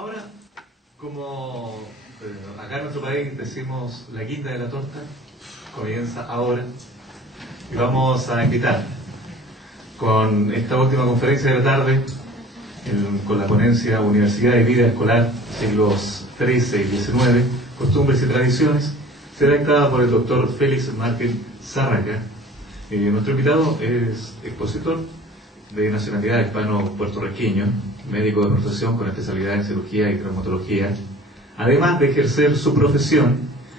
Ahora, como acá en nuestro país decimos la guinda de la torta, comienza ahora y vamos a invitar con esta última conferencia de la tarde con la ponencia Universidad y Vida Escolar, siglos XIII y XIX, Costumbres y Tradiciones, será dictada por el doctor Félix Martín Zárraga. Nuestro invitado es expositor de nacionalidad hispano-puertorriqueño, médico de profesión con especialidad en cirugía y traumatología. Además de ejercer su profesión,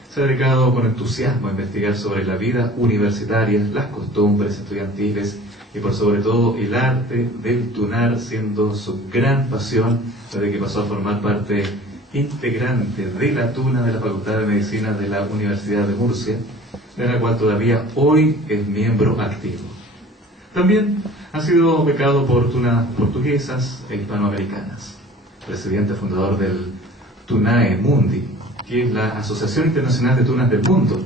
se ha dedicado con entusiasmo a investigar sobre la vida universitaria, las costumbres estudiantiles y por sobre todo el arte del tunar, siendo su gran pasión desde que pasó a formar parte integrante de la tuna de la Facultad de Medicina de la Universidad de Murcia, de la cual todavía hoy es miembro activo. También ha sido becado por tunas portuguesas e hispanoamericanas, presidente fundador del Tunae Mundi, que es la Asociación Internacional de Tunas del Mundo.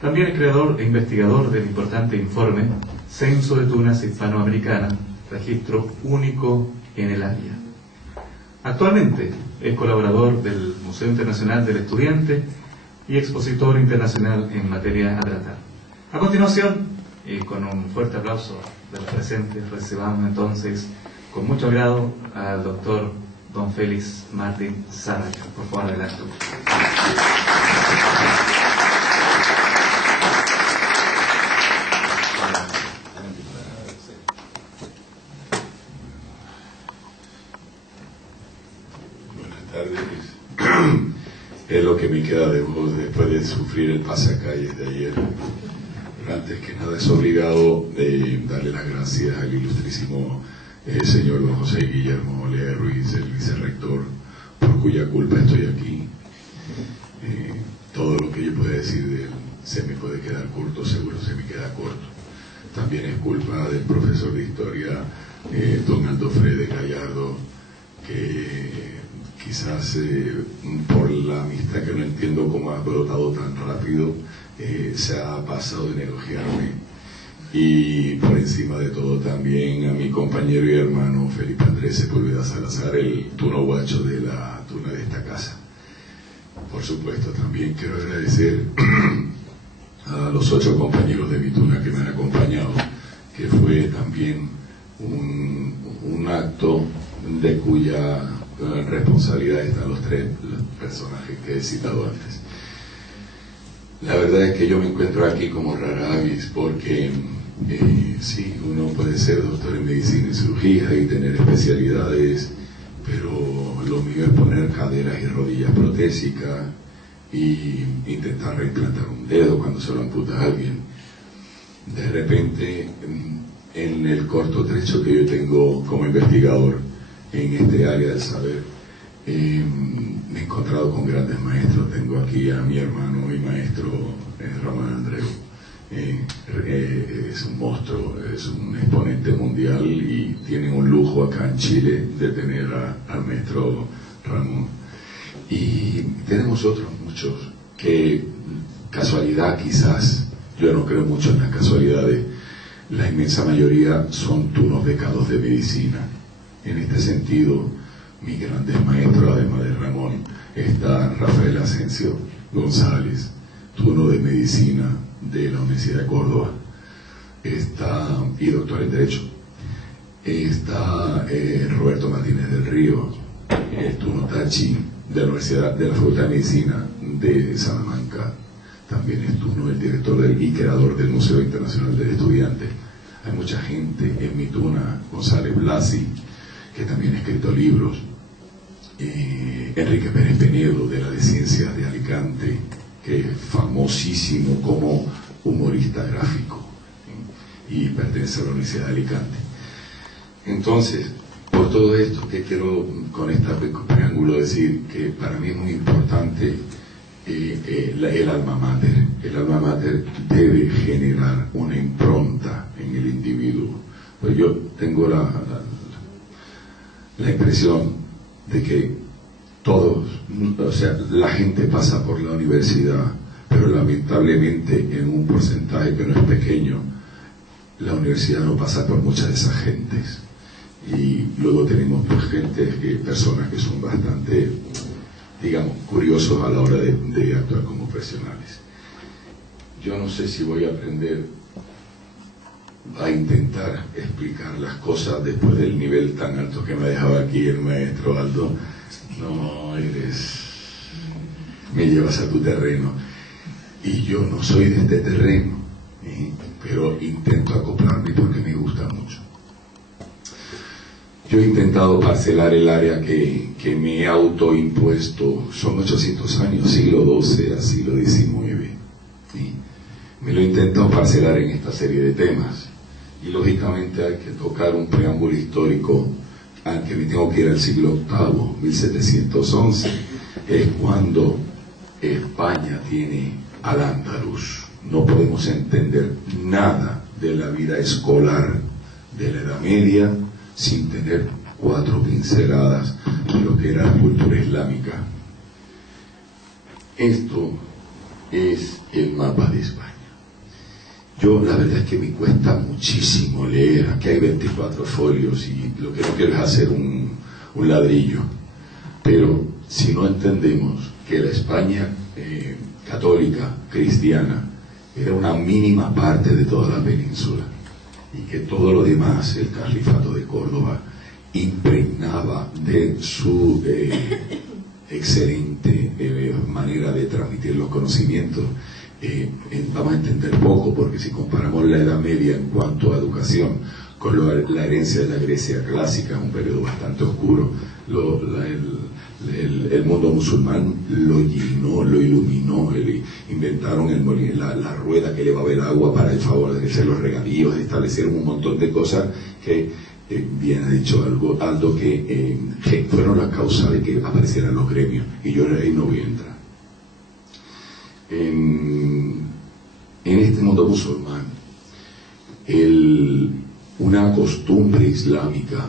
También es creador e investigador del importante informe Censo de Tunas Hispanoamericanas, registro único en el área. Actualmente es colaborador del Museo Internacional del Estudiante y expositor internacional en materia a tratar. A continuación, y con un fuerte aplauso de los presentes, recibamos entonces con mucho agrado al doctor don Félix Martín Zárraga. Por favor, adelante. Buenas tardes. Es lo que me queda de vos después de sufrir el pasacalles de ayer. Antes que nada es obligado darle las gracias al ilustrísimo señor don José Guillermo Lea Ruiz, el vicerrector, por cuya culpa estoy aquí. Todo lo que yo pueda decir de él se me puede quedar corto, seguro se me queda corto. También es culpa del profesor de historia, don Aldo Frede Gallardo, que quizás por la amistad que no entiendo cómo ha brotado tan rápido, se ha pasado de elogiarme. Y por encima de todo también a mi compañero y hermano Felipe Andrés Sepúlveda Salazar, el tuno guacho de la tuna de esta casa. Por supuesto también quiero agradecer a los 8 compañeros de mi tuna que me han acompañado, que fue también un acto de cuya responsabilidad están los 3 personajes que he citado antes. La verdad es que yo me encuentro aquí como rara avis porque sí, uno puede ser doctor en medicina y cirugía y tener especialidades, pero lo mío es poner caderas y rodillas protésicas y intentar reimplantar un dedo cuando se lo amputa a alguien. De repente, en el corto trecho que yo tengo como investigador en este área del saber, me he encontrado con grandes maestros. Tengo aquí a mi hermano y maestro Román Andreu. Es un monstruo, es un exponente mundial y tiene un lujo acá en Chile de tener al maestro Ramón. Y tenemos otros muchos que, casualidad quizás, yo no creo mucho en las casualidades, la inmensa mayoría son tunos becados de medicina. En este sentido, mis grandes maestros, además de Ramón, está Rafael Asensio González, tuno de medicina de la Universidad de Córdoba, y doctor en Derecho. Está Roberto Martínez del Río, el tuno Tachi de la Universidad de la Facultad de Medicina de Salamanca. También es tuno el director y creador del Museo Internacional del Estudiante. Hay mucha gente en mi tuna, González Blasi, que también ha escrito libros. Enrique Pérez Penedo, de la de Ciencias de Alicante, que es famosísimo como humorista gráfico y pertenece a la Universidad de Alicante. Entonces, por todo esto que quiero con este preámbulo decir que para mí es muy importante el alma mater. El alma mater debe generar una impronta en el individuo. Pues yo tengo la impresión de que todos, o sea, la gente pasa por la universidad, pero lamentablemente en un porcentaje que no es pequeño, la universidad no pasa por muchas de esas gentes. Y luego tenemos pues, personas que son bastante, digamos, curiosos a la hora de actuar como profesionales. Yo no sé si voy a aprender a intentar explicar las cosas después del nivel tan alto que me ha dejado aquí el maestro Aldo. No, me llevas a tu terreno. Y yo no soy de este terreno, pero intento acoplarme porque me gusta mucho. Yo he intentado parcelar el área que me he autoimpuesto. Son 800 años, siglo XII a siglo XIX. ¿Sí? Me lo he intentado parcelar en esta serie de temas. Y lógicamente hay que tocar un preámbulo histórico, aunque me tengo que ir al siglo VIII, 1711, es cuando España tiene al Andaluz. No podemos entender nada de la vida escolar de la Edad Media sin tener 4 pinceladas de lo que era la cultura islámica. Esto es el mapa de España. Yo la verdad es que me cuesta muchísimo leer. Aquí hay 24 folios y lo que no quiero es hacer un ladrillo. Pero si no entendemos que la España católica, cristiana, era una mínima parte de toda la península, y que todo lo demás, el califato de Córdoba, impregnaba de su excelente manera de transmitir los conocimientos, vamos a entender poco, porque si comparamos la Edad Media en cuanto a educación con la herencia de la Grecia clásica, un periodo bastante oscuro, el mundo musulmán lo llenó, lo iluminó, inventaron la rueda que llevaba el agua para el favor de hacer los regadíos, establecieron un montón de cosas que, bien ha dicho Aldo, que fueron la causa de que aparecieran los gremios, y yo ahí no voy a entrar. En este mundo musulmán, una costumbre islámica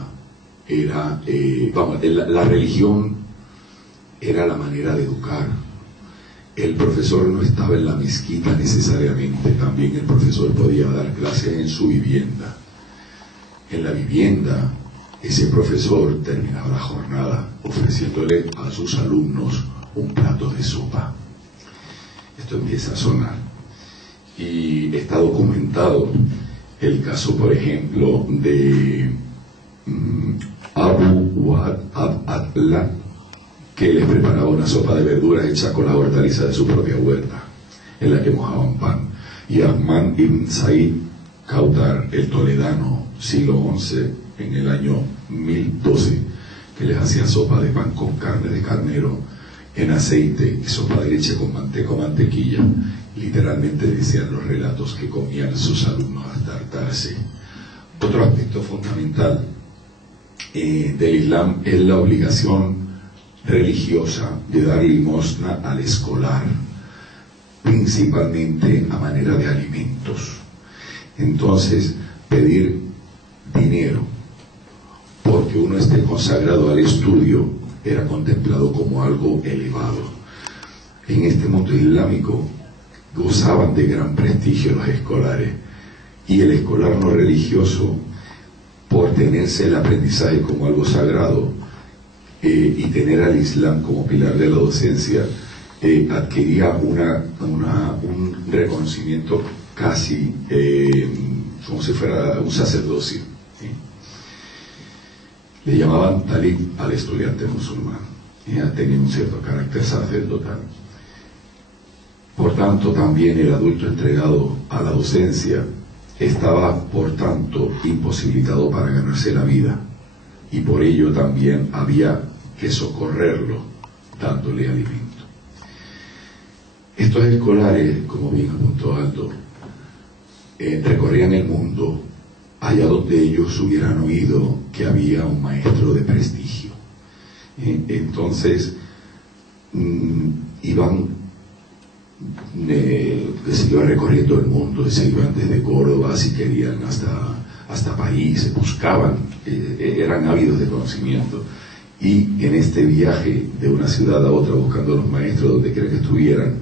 era, la religión era la manera de educar. El profesor no estaba en la mezquita necesariamente, también el profesor podía dar clases en su vivienda. En la vivienda, ese profesor terminaba la jornada ofreciéndole a sus alumnos un plato de sopa. Esto empieza a sonar. Y está documentado el caso, por ejemplo, de Abu Wa'ad Atla, que les preparaba una sopa de verduras hecha con la hortaliza de su propia huerta, en la que mojaban pan. Y Ahmad ibn Said Kautar, el toledano, siglo XI, en el año 1012, que les hacía sopa de pan con carne de carnero en aceite y sopa de leche con manteca o mantequilla. Literalmente decían los relatos que comían sus alumnos hasta hartarse. Otro aspecto fundamental del Islam es la obligación religiosa de dar limosna al escolar, principalmente a manera de alimentos. Entonces, pedir dinero porque uno esté consagrado al estudio era contemplado como algo elevado. En este mundo islámico gozaban de gran prestigio los escolares, y el escolar no religioso, por tenerse el aprendizaje como algo sagrado y tener al Islam como pilar de la docencia, adquiría un reconocimiento casi como si fuera un sacerdocio, ¿sí? Le llamaban talib al estudiante musulmán, tenía un cierto carácter sacerdotal. Por tanto, también el adulto entregado a la docencia estaba, por tanto, imposibilitado para ganarse la vida, y por ello también había que socorrerlo dándole alimento. Estos escolares, como bien apuntó Aldo, recorrían el mundo allá donde ellos hubieran oído que había un maestro de prestigio. Entonces iban, se iban recorriendo el mundo, se iban desde Córdoba, si querían, hasta París, buscaban, eran ávidos de conocimiento. Y en este viaje de una ciudad a otra buscando a los maestros donde quiera que estuvieran,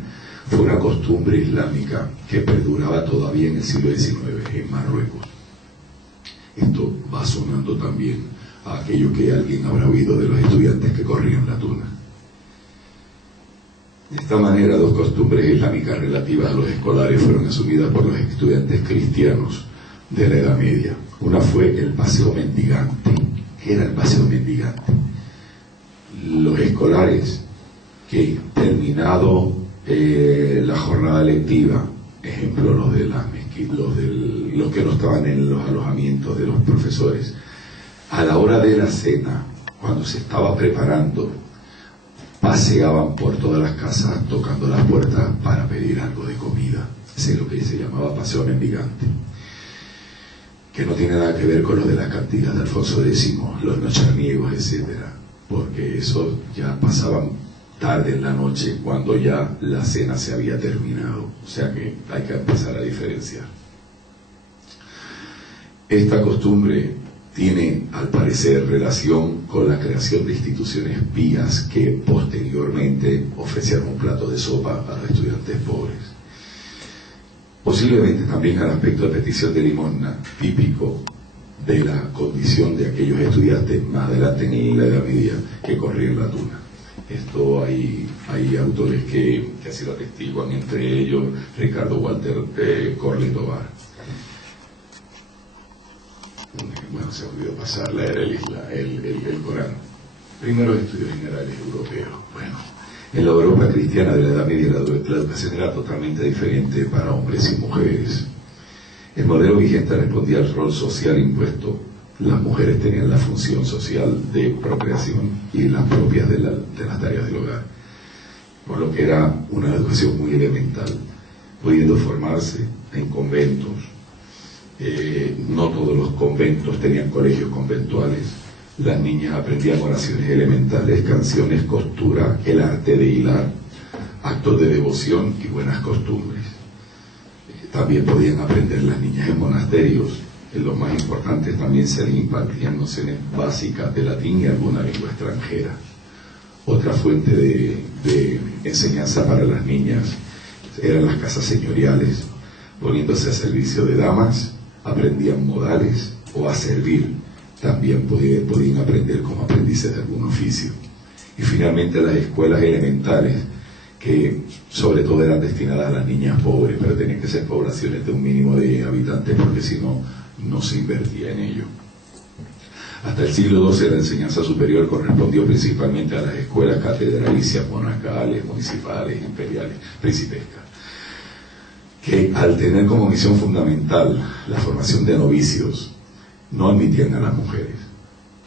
fue una costumbre islámica que perduraba todavía en el siglo XIX en Marruecos. Esto va sonando también a aquello que alguien habrá oído de los estudiantes que corrían la tuna. De esta manera, dos costumbres islámicas relativas a los escolares fueron asumidas por los estudiantes cristianos de la Edad Media. Una fue el paseo mendigante. ¿Qué era el paseo mendigante? Los escolares que, terminado la jornada lectiva, ejemplo los de las mezquitas, los que no estaban en los alojamientos de los profesores, a la hora de la cena, cuando se estaba preparando, paseaban por todas las casas tocando las puertas para pedir algo de comida. Ese es lo que se llamaba paseo mendigante, que no tiene nada que ver con lo de las cantinas de Alfonso X, los nocherniegos, etcétera, porque eso ya pasaban tarde en la noche, cuando ya la cena se había terminado. O sea que hay que empezar a diferenciar. Esta costumbre tiene, al parecer, relación con la creación de instituciones pías que posteriormente ofrecieron un plato de sopa a los estudiantes pobres. Posiblemente también al aspecto de petición de limosna, típico de la condición de aquellos estudiantes más adelante en la Edad Media que corrían la tuna. Esto hay autores que así lo atestiguan, entre ellos Ricardo Walter Corley Tovar. Bueno, se olvidó pasar leer el Corán. Primero, estudios generales europeos. Bueno, en la Europa cristiana de la Edad Media la educación era totalmente diferente para hombres y mujeres. El modelo vigente respondía al rol social impuesto. Las mujeres tenían la función social de procreación y las propias de las tareas del hogar, por lo que era una educación muy elemental, pudiendo formarse en conventos. No todos los conventos tenían colegios conventuales. Las niñas aprendían oraciones elementales, canciones, costura, el arte de hilar, actos de devoción y buenas costumbres. También podían aprender las niñas en monasterios. En los más importantes también se impartían nociones básicas de latín y alguna lengua extranjera. Otra fuente de enseñanza para las niñas eran las casas señoriales. Poniéndose a servicio de damas, aprendían modales o a servir. También podían aprender como aprendices de algún oficio. Y finalmente las escuelas elementales, que sobre todo eran destinadas a las niñas pobres, pero tenían que ser poblaciones de un mínimo de habitantes, porque si no se invertía en ello. Hasta el siglo XII la enseñanza superior correspondió principalmente a las escuelas catedralicias, monacales, municipales, imperiales, principescas, que al tener como misión fundamental la formación de novicios, no admitían a las mujeres.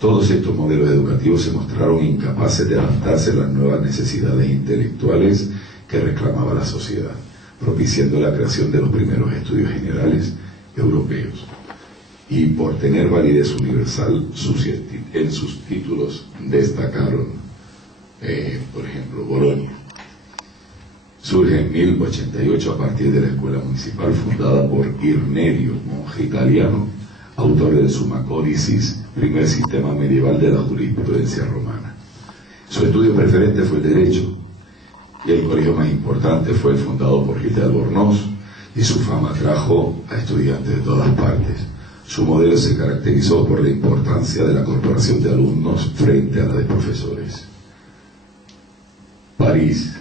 Todos estos modelos educativos se mostraron incapaces de adaptarse a las nuevas necesidades intelectuales que reclamaba la sociedad, propiciando la creación de los primeros estudios generales europeos. Y por tener validez universal en sus títulos destacaron, por ejemplo, Bolonia. Surge en 1088 a partir de la escuela municipal fundada por Irnerio, monje italiano, autor del Summa Codicis, primer sistema medieval de la jurisprudencia romana. Su estudio preferente fue el derecho, y el colegio más importante fue el fundado por Gil de Albornoz, y su fama atrajo a estudiantes de todas partes. Su modelo se caracterizó por la importancia de la corporación de alumnos frente a la de profesores. París,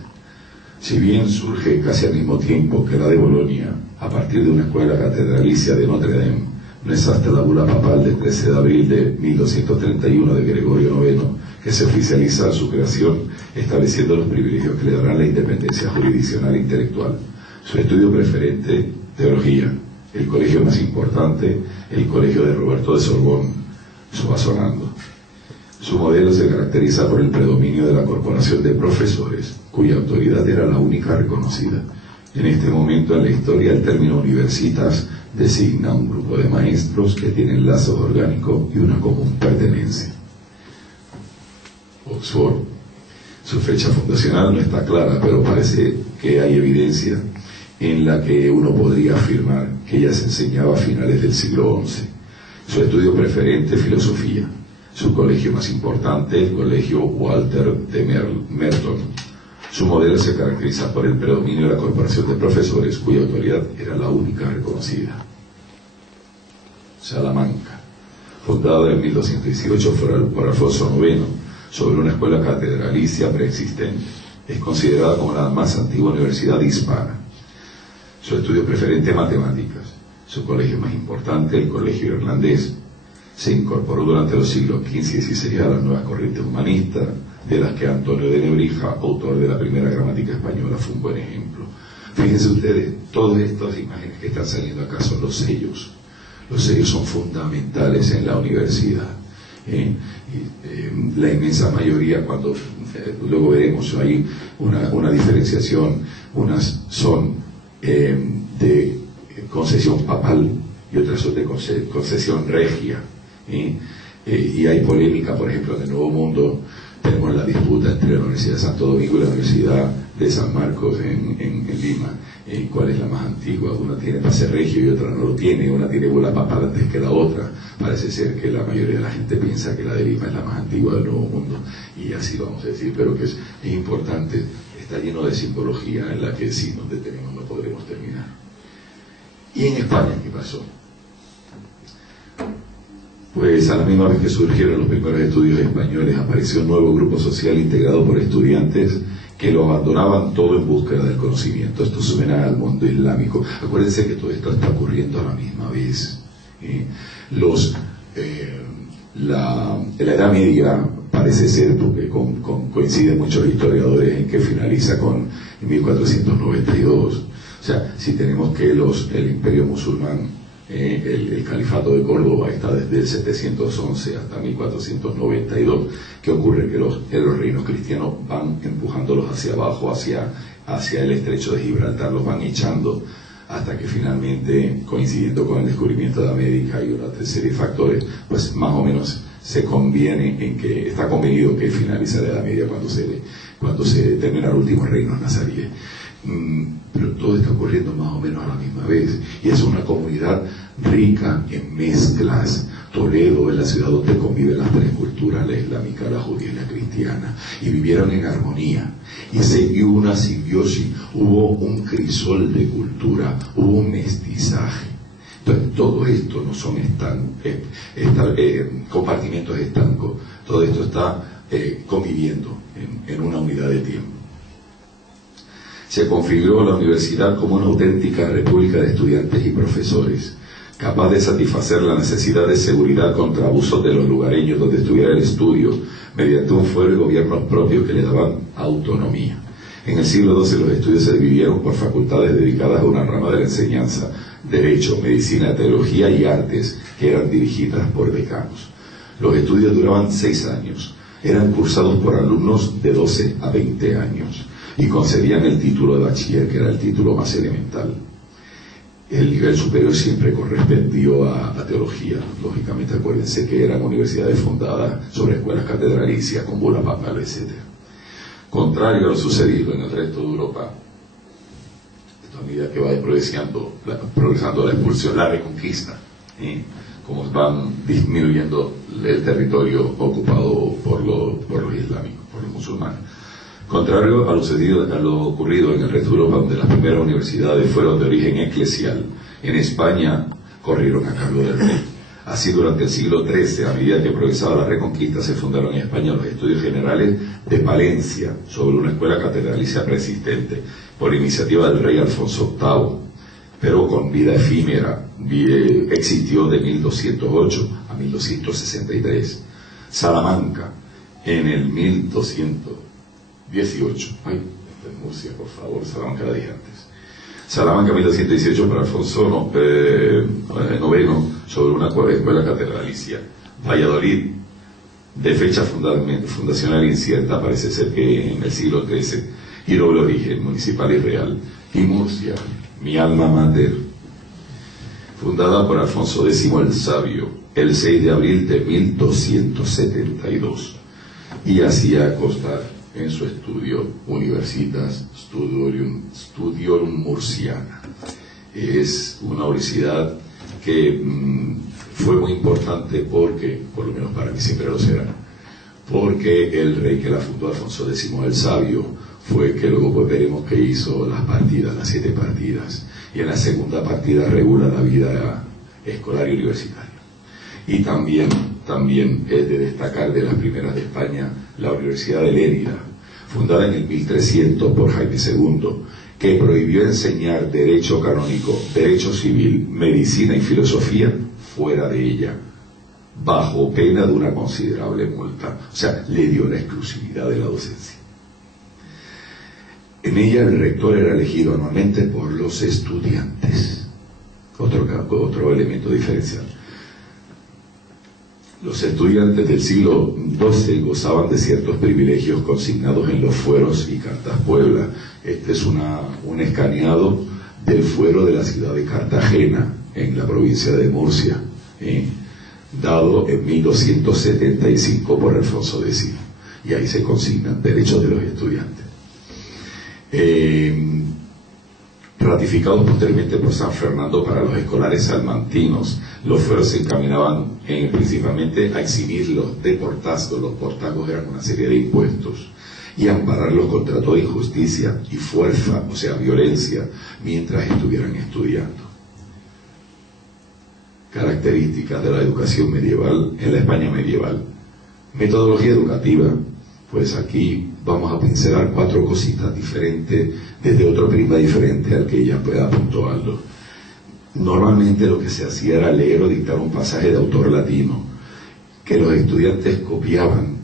si bien surge casi al mismo tiempo que la de Bolonia, a partir de una escuela catedralicia de Notre Dame, no es hasta la bula papal del 13 de abril de 1231 de Gregorio IX que se oficializa su creación, estableciendo los privilegios que le darán la independencia jurisdiccional e intelectual. Su estudio preferente, teología. El colegio más importante, el colegio de Roberto de Sorbón. Eso va sonando. Su modelo se caracteriza por el predominio de la corporación de profesores, cuya autoridad era la única reconocida. En este momento en la historia, el término universitas designa un grupo de maestros que tienen lazos orgánicos y una común pertenencia. Oxford. Su fecha fundacional no está clara, pero parece que hay evidencia en la que uno podría afirmar que ya se enseñaba a finales del siglo XI. Su estudio preferente, filosofía. Su colegio más importante, el colegio Walter de Merton. Su modelo se caracteriza por el predominio de la corporación de profesores, cuya autoridad era la única reconocida. Salamanca. fundada en 1218 por Alfonso IX, sobre una escuela catedralicia preexistente. Es considerada como la más antigua universidad hispana. Su estudio preferente es matemáticas. Su colegio más importante, el Colegio Irlandés, se incorporó durante los siglos XV y XVI a las nuevas corrientes humanistas, de las que Antonio de Nebrija, autor de la primera gramática española, fue un buen ejemplo. Fíjense ustedes, todas estas imágenes que están saliendo acá son los sellos. Los sellos son fundamentales en la universidad. La inmensa mayoría, cuando luego veremos, hay una diferenciación. Unas son de concesión papal y otras son de concesión regia. Y hay polémica, por ejemplo, en el Nuevo Mundo tenemos la disputa entre la Universidad de Santo Domingo y la Universidad de San Marcos en Lima. ¿Cuál es la más antigua? Una tiene pase regio y otra no lo tiene, una tiene bula papal antes que la otra. Parece ser que la mayoría de la gente piensa que la de Lima es la más antigua del Nuevo Mundo, y así vamos a decir, pero que es importante, está lleno de simbología en la que si nos detenemos no podremos terminar. ¿Y en España qué pasó? Pues a la misma vez que surgieron los primeros estudios españoles, apareció un nuevo grupo social integrado por estudiantes que lo abandonaban todo en búsqueda del conocimiento. Esto suena al mundo islámico. Acuérdense que todo esto está ocurriendo a la misma vez. La Edad Media parece ser, porque coinciden muchos historiadores en que finaliza con 1492. O sea, si tenemos que el imperio musulmán, el califato de Córdoba está desde el 711 hasta 1492. ¿Qué ocurre? Que los reinos cristianos van empujándolos hacia abajo, hacia el estrecho de Gibraltar, los van echando, hasta que finalmente, coincidiendo con el descubrimiento de América y una serie de factores, pues más o menos se conviene en que está convenido que finaliza la Edad Media cuando se termina el último reino nazaríes. Pero todo está ocurriendo más o menos a la misma vez, y es una comunidad rica en mezclas. Toledo es la ciudad donde conviven las tres culturas, la islámica, la judía y la cristiana, y vivieron en armonía, y se dio una simbiosis, hubo un crisol de cultura, hubo un mestizaje. Entonces, todo esto no son compartimentos estancos, todo esto está conviviendo en una unidad de tiempo. Se configuró la universidad como una auténtica república de estudiantes y profesores, capaz de satisfacer la necesidad de seguridad contra abusos de los lugareños donde estuviera el estudio, mediante un fuero y gobiernos propios que le daban autonomía. En el siglo XII los estudios se dividieron por facultades dedicadas a una rama de la enseñanza: Derecho, Medicina, Teología y Artes, que eran dirigidas por decanos. Los estudios duraban 6 años, eran cursados por alumnos de 12 a 20 años, y concedían el título de bachiller, que era el título más elemental. El nivel superior siempre correspondió a teología. Lógicamente, acuérdense que eran universidades fundadas sobre escuelas catedralicias, con bula papal, etc. Contrario a lo sucedido en el resto de Europa, a medida que va progresando la expulsión, la reconquista, como van disminuyendo el territorio ocupado por los islámicos, por los musulmanes. Contrario a lo ocurrido en el resto de Europa, donde las primeras universidades fueron de origen eclesial, en España corrieron a cargo del rey. Así, durante el siglo XIII, a medida que progresaba la reconquista, se fundaron en España los estudios generales de Palencia, sobre una escuela catedralicia preexistente, por iniciativa del rey Alfonso VIII, pero con vida efímera. Existió de 1208 a 1263. Salamanca, en el 1218. Ay, Murcia, por favor, Salamanca la dije antes. Salamanca, 1218, para Alfonso IX, sobre una escuela catedralicia. Valladolid, de fecha fundacional incierta, parece ser que en el siglo XIII, y doble origen, municipal y real. Y Murcia, mi alma mater, fundada por Alfonso X el Sabio, el 6 de abril de 1272, y hacía constar en su estudio Universitas Studiorum Murciana. Es una universidad que fue muy importante porque, por lo menos para mí siempre lo será, porque el rey que la fundó, Alfonso X el Sabio, fue que luego pues veremos que hizo las 7 partidas, y en la segunda partida regula la vida escolar y universitaria. Y también es de destacar de las primeras de España la Universidad de Lérida, fundada en el 1300 por Jaime II, que prohibió enseñar derecho canónico, derecho civil, medicina y filosofía fuera de ella, bajo pena de una considerable multa. O sea, le dio la exclusividad de la docencia. En ella el rector era elegido anualmente por los estudiantes. Otro elemento diferencial. Los estudiantes del siglo XII gozaban de ciertos privilegios consignados en los fueros y cartas Puebla. Este es un escaneado del fuero de la ciudad de Cartagena, en la provincia de Murcia, dado en 1275 por Alfonso X. Y ahí se consignan derechos de los estudiantes. Ratificados posteriormente por San Fernando para los escolares salmantinos, los fueros se encaminaban principalmente a exhibirlos de portazgos. Los portazgos eran una serie de impuestos, y ampararlos contra toda injusticia y fuerza, o sea, violencia, mientras estuvieran estudiando. Características de la educación medieval en la España medieval. Metodología educativa. Pues aquí vamos a pincelar 4 cositas diferentes desde otro prisma diferente al que ella pueda puntuarlo. Normalmente lo que se hacía era leer o dictar un pasaje de autor latino que los estudiantes copiaban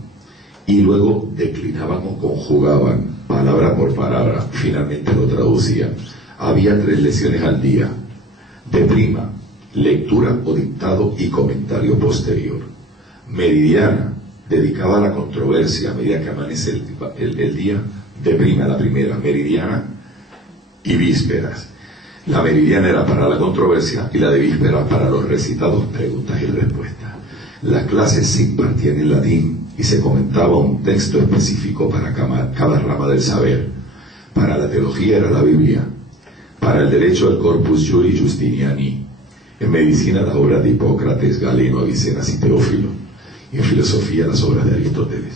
y luego declinaban o conjugaban palabra por palabra, finalmente lo traducían. Había 3 lecciones al día, de prima, lectura o dictado y comentario posterior. Meridiana, dedicada a la controversia a medida que amanece el día, de prima la primera, meridiana y vísperas. La meridiana era para la controversia y la de vísperas para los recitados, preguntas y respuestas. Las clases se impartían en latín y se comentaba un texto específico para cada rama del saber. Para la teología era la Biblia, para el derecho el Corpus Juris Justiniani, en medicina las obras de Hipócrates, Galeno, Avicenas y Teófilo, y en filosofía las obras de Aristóteles.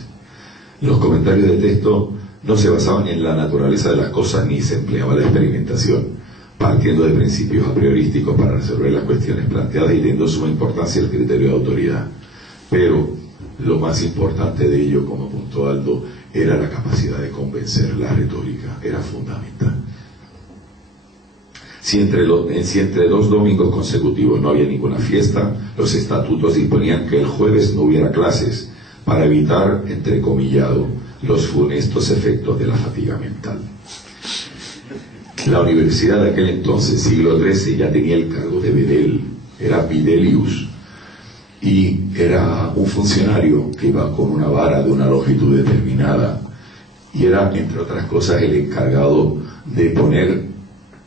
Los comentarios de texto no se basaban en la naturaleza de las cosas ni se empleaba la experimentación, partiendo de principios a priorísticos para resolver las cuestiones planteadas y teniendo suma importancia el criterio de autoridad. Pero lo más importante de ello, como apuntó Aldo, era la capacidad de convencer. La retórica era fundamental. Si entre 2 domingos consecutivos no había ninguna fiesta, los estatutos disponían que el jueves no hubiera clases, para evitar, entrecomillado, los funestos efectos de la fatiga mental. La universidad de aquel entonces, siglo XIII, ya tenía el cargo de bedel, era bidelius, y era un funcionario que iba con una vara de una longitud determinada, y era, entre otras cosas, el encargado de poner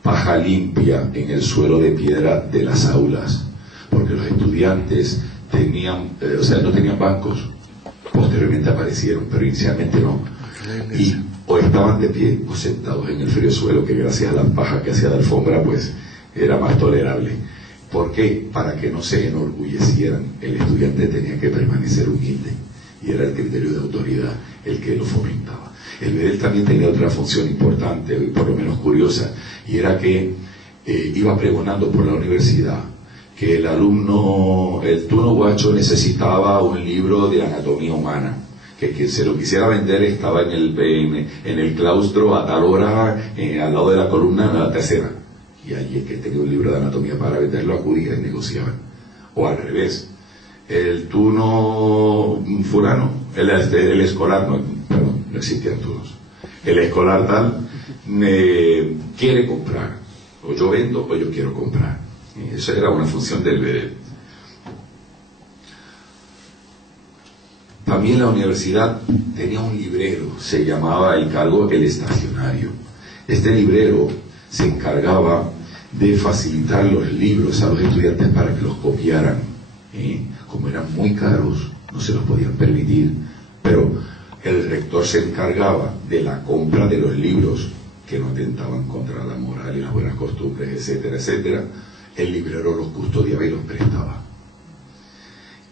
paja limpia en el suelo de piedra de las aulas, porque los estudiantes no tenían bancos. Posteriormente aparecieron, pero inicialmente no, y o estaban de pie o sentados en el frío suelo, que gracias a la paja que hacía de alfombra pues era más tolerable. ¿Por qué? Para que no se enorgullecieran. El estudiante tenía que permanecer humilde, y era el criterio de autoridad el que lo fomentaba. El bedel también tenía otra función importante, por lo menos curiosa, y era que iba pregonando por la universidad que el alumno, el Tuno Guacho, necesitaba un libro de anatomía humana, que quien se lo quisiera vender estaba en el claustro a tal hora, al lado de la columna, en la tercera, y allí el que tenía un libro de anatomía para venderlo acudía y negociaban. O al revés, el Tuno fulano, el escolar, no existían tunos, el escolar tal quiere comprar, o yo vendo o yo quiero comprar. Esa era una función del bedel. También la universidad tenía un librero, se llamaba el cargo el estacionario. Este librero se encargaba de facilitar los libros a los estudiantes para que los copiaran. Como eran muy caros, no se los podían permitir, pero el rector se encargaba de la compra de los libros que no atentaban contra la moral y las buenas costumbres, etcétera, etcétera. El librero los custodiaba y los prestaba.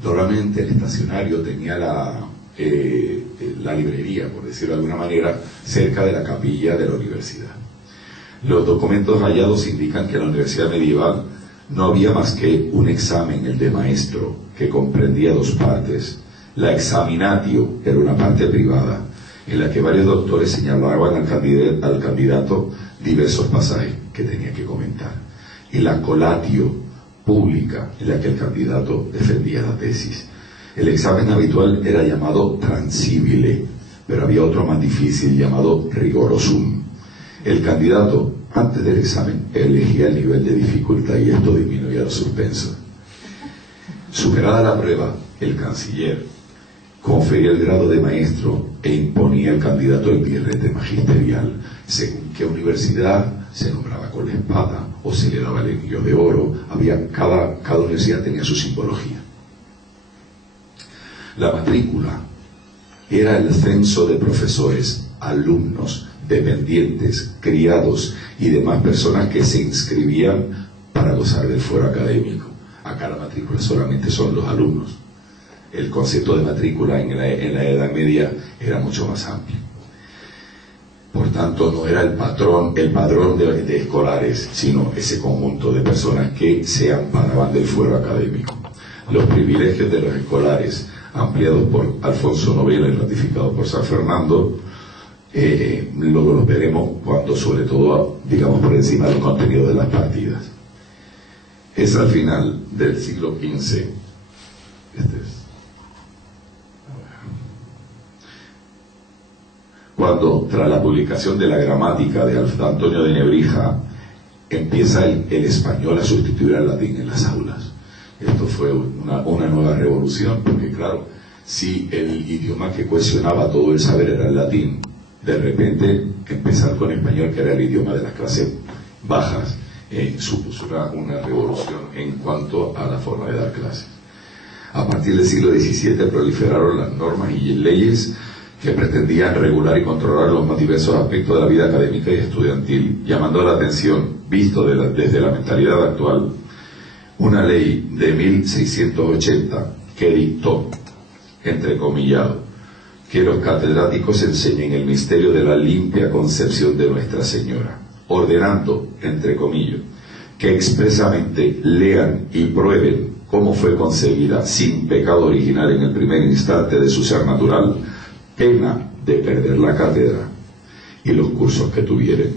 Normalmente el estacionario tenía la librería, por decirlo de alguna manera, cerca de la capilla de la universidad. Los documentos hallados indican que la universidad medieval No había más que un examen, el de maestro, que comprendía dos partes. La examinatio era una parte privada, en la que varios doctores señalaban al candidato diversos pasajes que tenía que comentar. Y la colatio pública, en la que el candidato defendía la tesis. El examen habitual era llamado transibile, pero había otro más difícil llamado rigorosum. El candidato, antes del examen, elegía el nivel de dificultad y esto disminuía los suspensos. Superada la prueba, el canciller confería el grado de maestro e imponía al candidato el birrete magisterial. Según qué universidad se nombraba con la espada o se le daba el anillo de oro. Cada universidad tenía su simbología. La matrícula era el censo de profesores, alumnos, dependientes, criados y demás personas que se inscribían para gozar del fuero académico. Acá la matrícula solamente son los alumnos. El concepto de matrícula en la Edad Media era mucho más amplio. Por tanto, no era el padrón de escolares, sino ese conjunto de personas que se amparaban del fuero académico. Los privilegios de los escolares, ampliados por Alfonso IX y ratificados por San Fernando, luego los veremos cuando, sobre todo, digamos por encima del contenido de las partidas. Es al final del siglo XV, cuando, tras la publicación de la gramática de Antonio de Nebrija, empieza el español a sustituir al latín en las aulas. Esto fue una nueva revolución, porque claro, si el idioma que cohesionaba todo el saber era el latín, de repente empezar con español, que era el idioma de las clases bajas, supuso una revolución en cuanto a la forma de dar clases. A partir del siglo XVII proliferaron las normas y leyes que pretendían regular y controlar los más diversos aspectos de la vida académica y estudiantil, llamando la atención, visto desde la mentalidad actual, una ley de 1680 que dictó, entrecomillado, que los catedráticos enseñen el misterio de la limpia concepción de Nuestra Señora, ordenando, entre comillas, que expresamente lean y prueben cómo fue concebida sin pecado original en el primer instante de su ser natural, pena de perder la cátedra y los cursos que tuvieren.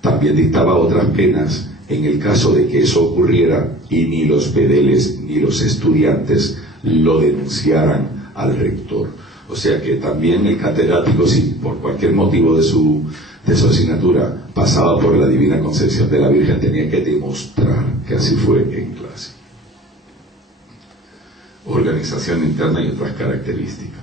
También dictaba otras penas en el caso de que eso ocurriera y ni los pedeles ni los estudiantes lo denunciaran al rector. O sea que también el catedrático, si por cualquier motivo de su asignatura pasaba por la Divina Concepción de la Virgen, tenía que demostrar que así fue en clase. Organización interna y otras características.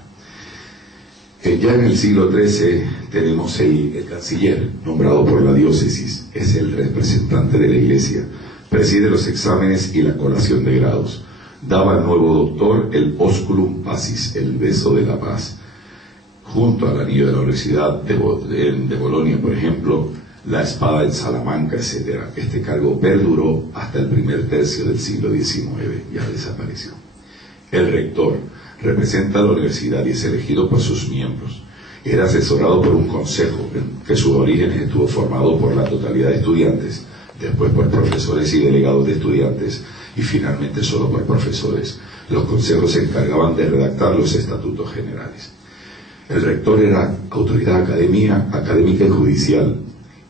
Ya en el siglo XIII tenemos el canciller, nombrado por la diócesis, es el representante de la Iglesia, preside los exámenes y la colación de grados, daba al nuevo doctor el osculum pacis, el beso de la paz, junto al anillo de la Universidad de Bolonia, por ejemplo, la espada en Salamanca, etc. Este cargo perduró hasta el primer tercio del siglo XIX, ya desapareció. El rector representa a la universidad y es elegido por sus miembros. Era asesorado por un consejo que sus orígenes estuvo formado por la totalidad de estudiantes, después por profesores y delegados de estudiantes y finalmente solo por profesores. Los consejos se encargaban de redactar los estatutos generales. El rector era autoridad académica y judicial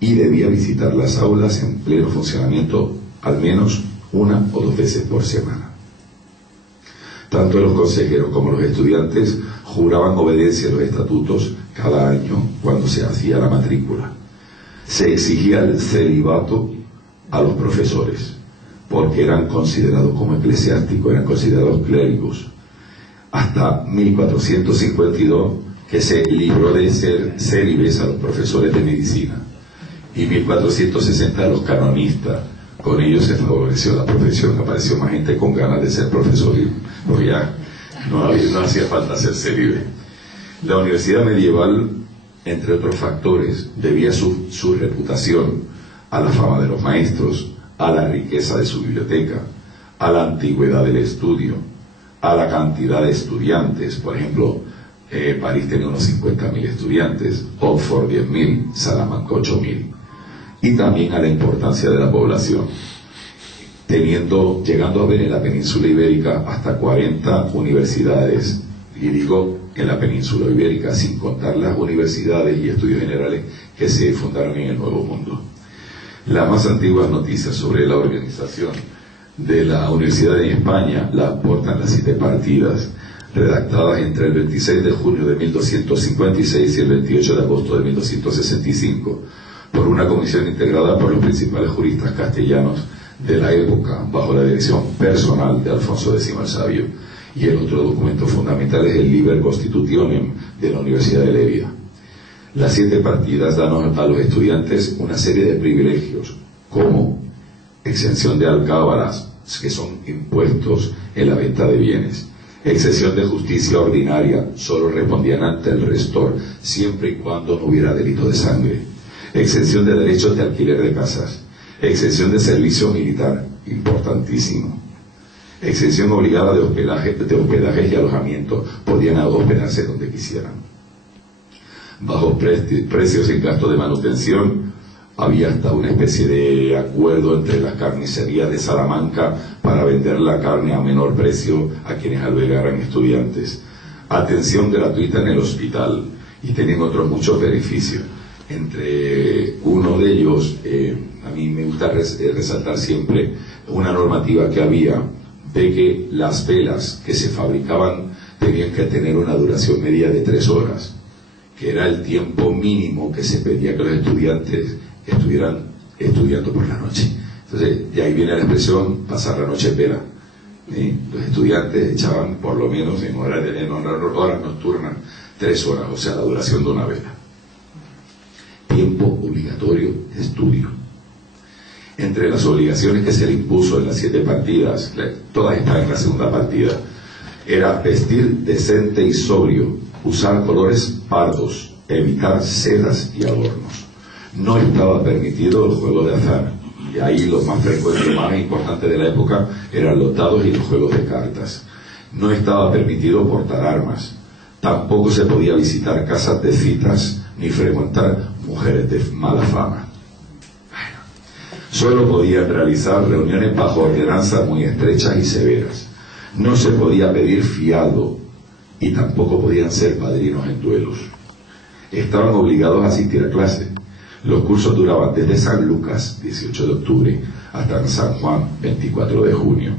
y debía visitar las aulas en pleno funcionamiento al menos 1 o 2 veces por semana. Tanto los consejeros como los estudiantes juraban obediencia a los estatutos cada año cuando se hacía la matrícula. Se exigía el celibato a los profesores, porque eran considerados como eclesiásticos, eran considerados clérigos. Hasta 1452, que se libró de ser célibes a los profesores de medicina, y 1460 a los canonistas. Con ellos se favoreció la profesión, apareció más gente con ganas de ser profesor, porque ya no hacía falta ser célibe. La universidad medieval, entre otros factores, debía su reputación a la fama de los maestros, a la riqueza de su biblioteca, a la antigüedad del estudio, a la cantidad de estudiantes. Por ejemplo, París tenía unos 50.000 estudiantes, Oxford 10.000, Salamanca 8.000, y también a la importancia de la población. llegando a ver en la península ibérica hasta 40 universidades, y digo en la península ibérica, sin contar las universidades y estudios generales que se fundaron en el Nuevo Mundo. Las más antiguas noticias sobre la organización de la universidad en España la aportan las 7 partidas, redactadas entre el 26 de junio de 1256 y el 28 de agosto de 1265, por una comisión integrada por los principales juristas castellanos de la época, bajo la dirección personal de Alfonso X el Sabio. Y el otro documento fundamental es el Liber Constitutionem de la Universidad de Levia. Las 7 partidas dan a los estudiantes una serie de privilegios, como exención de alcábalas, que son impuestos en la venta de bienes, exención de justicia ordinaria, solo respondían ante el restor, siempre y cuando no hubiera delito de sangre, exención de derechos de alquiler de casas, exención de servicio militar, importantísimo, exención obligada de hospedajes y alojamiento, podían hospedarse donde quisieran. Bajos precios y gastos de manutención, había hasta una especie de acuerdo entre las carnicerías de Salamanca para vender la carne a menor precio a quienes albergaran estudiantes, atención gratuita en el hospital, y tenían otros muchos beneficios. Entre uno de ellos, a mí me gusta resaltar siempre una normativa que había de que las velas que se fabricaban tenían que tener una duración media de 3 horas, que era el tiempo mínimo que se pedía que los estudiantes estuvieran estudiando por la noche. Entonces, de ahí viene la expresión pasar la noche en vela. Los estudiantes echaban por lo menos en horas nocturnas 3 horas, o sea, la duración de una vela. Tiempo obligatorio de estudio. Entre las obligaciones que se le impuso en las 7 partidas, todas están en la segunda partida, era vestir decente y sobrio, usar colores pardos, evitar sedas y adornos. No estaba permitido el juego de azar, y ahí lo más frecuente, lo más importante de la época eran los dados y los juegos de cartas. No estaba permitido portar armas, tampoco se podía visitar casas de citas ni frecuentar mujeres de mala fama. Solo podían realizar reuniones bajo ordenanzas muy estrechas y severas. No se podía pedir fiado y tampoco podían ser padrinos en duelos. Estaban obligados a asistir a clase. Los cursos duraban desde San Lucas, 18 de octubre, hasta San Juan, 24 de junio.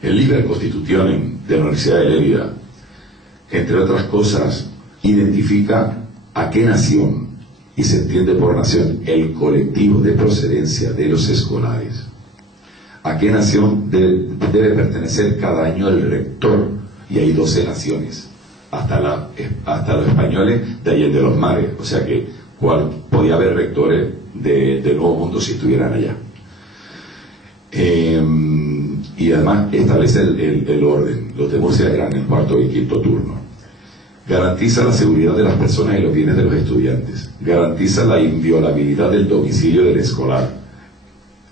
El Liber Constitutionem de la Universidad de Lérida, entre otras cosas, identifica a qué nación, y se entiende por nación el colectivo de procedencia de los escolares, a qué nación debe pertenecer cada año el rector, y hay 12 naciones, hasta los españoles de Allende los Mares, o sea que podía haber rectores del Nuevo Mundo si estuvieran allá. Y además establece el orden. Los de Murcia eran el 4º y 5º turno. Garantiza la seguridad de las personas y los bienes de los estudiantes. Garantiza la inviolabilidad del domicilio del escolar.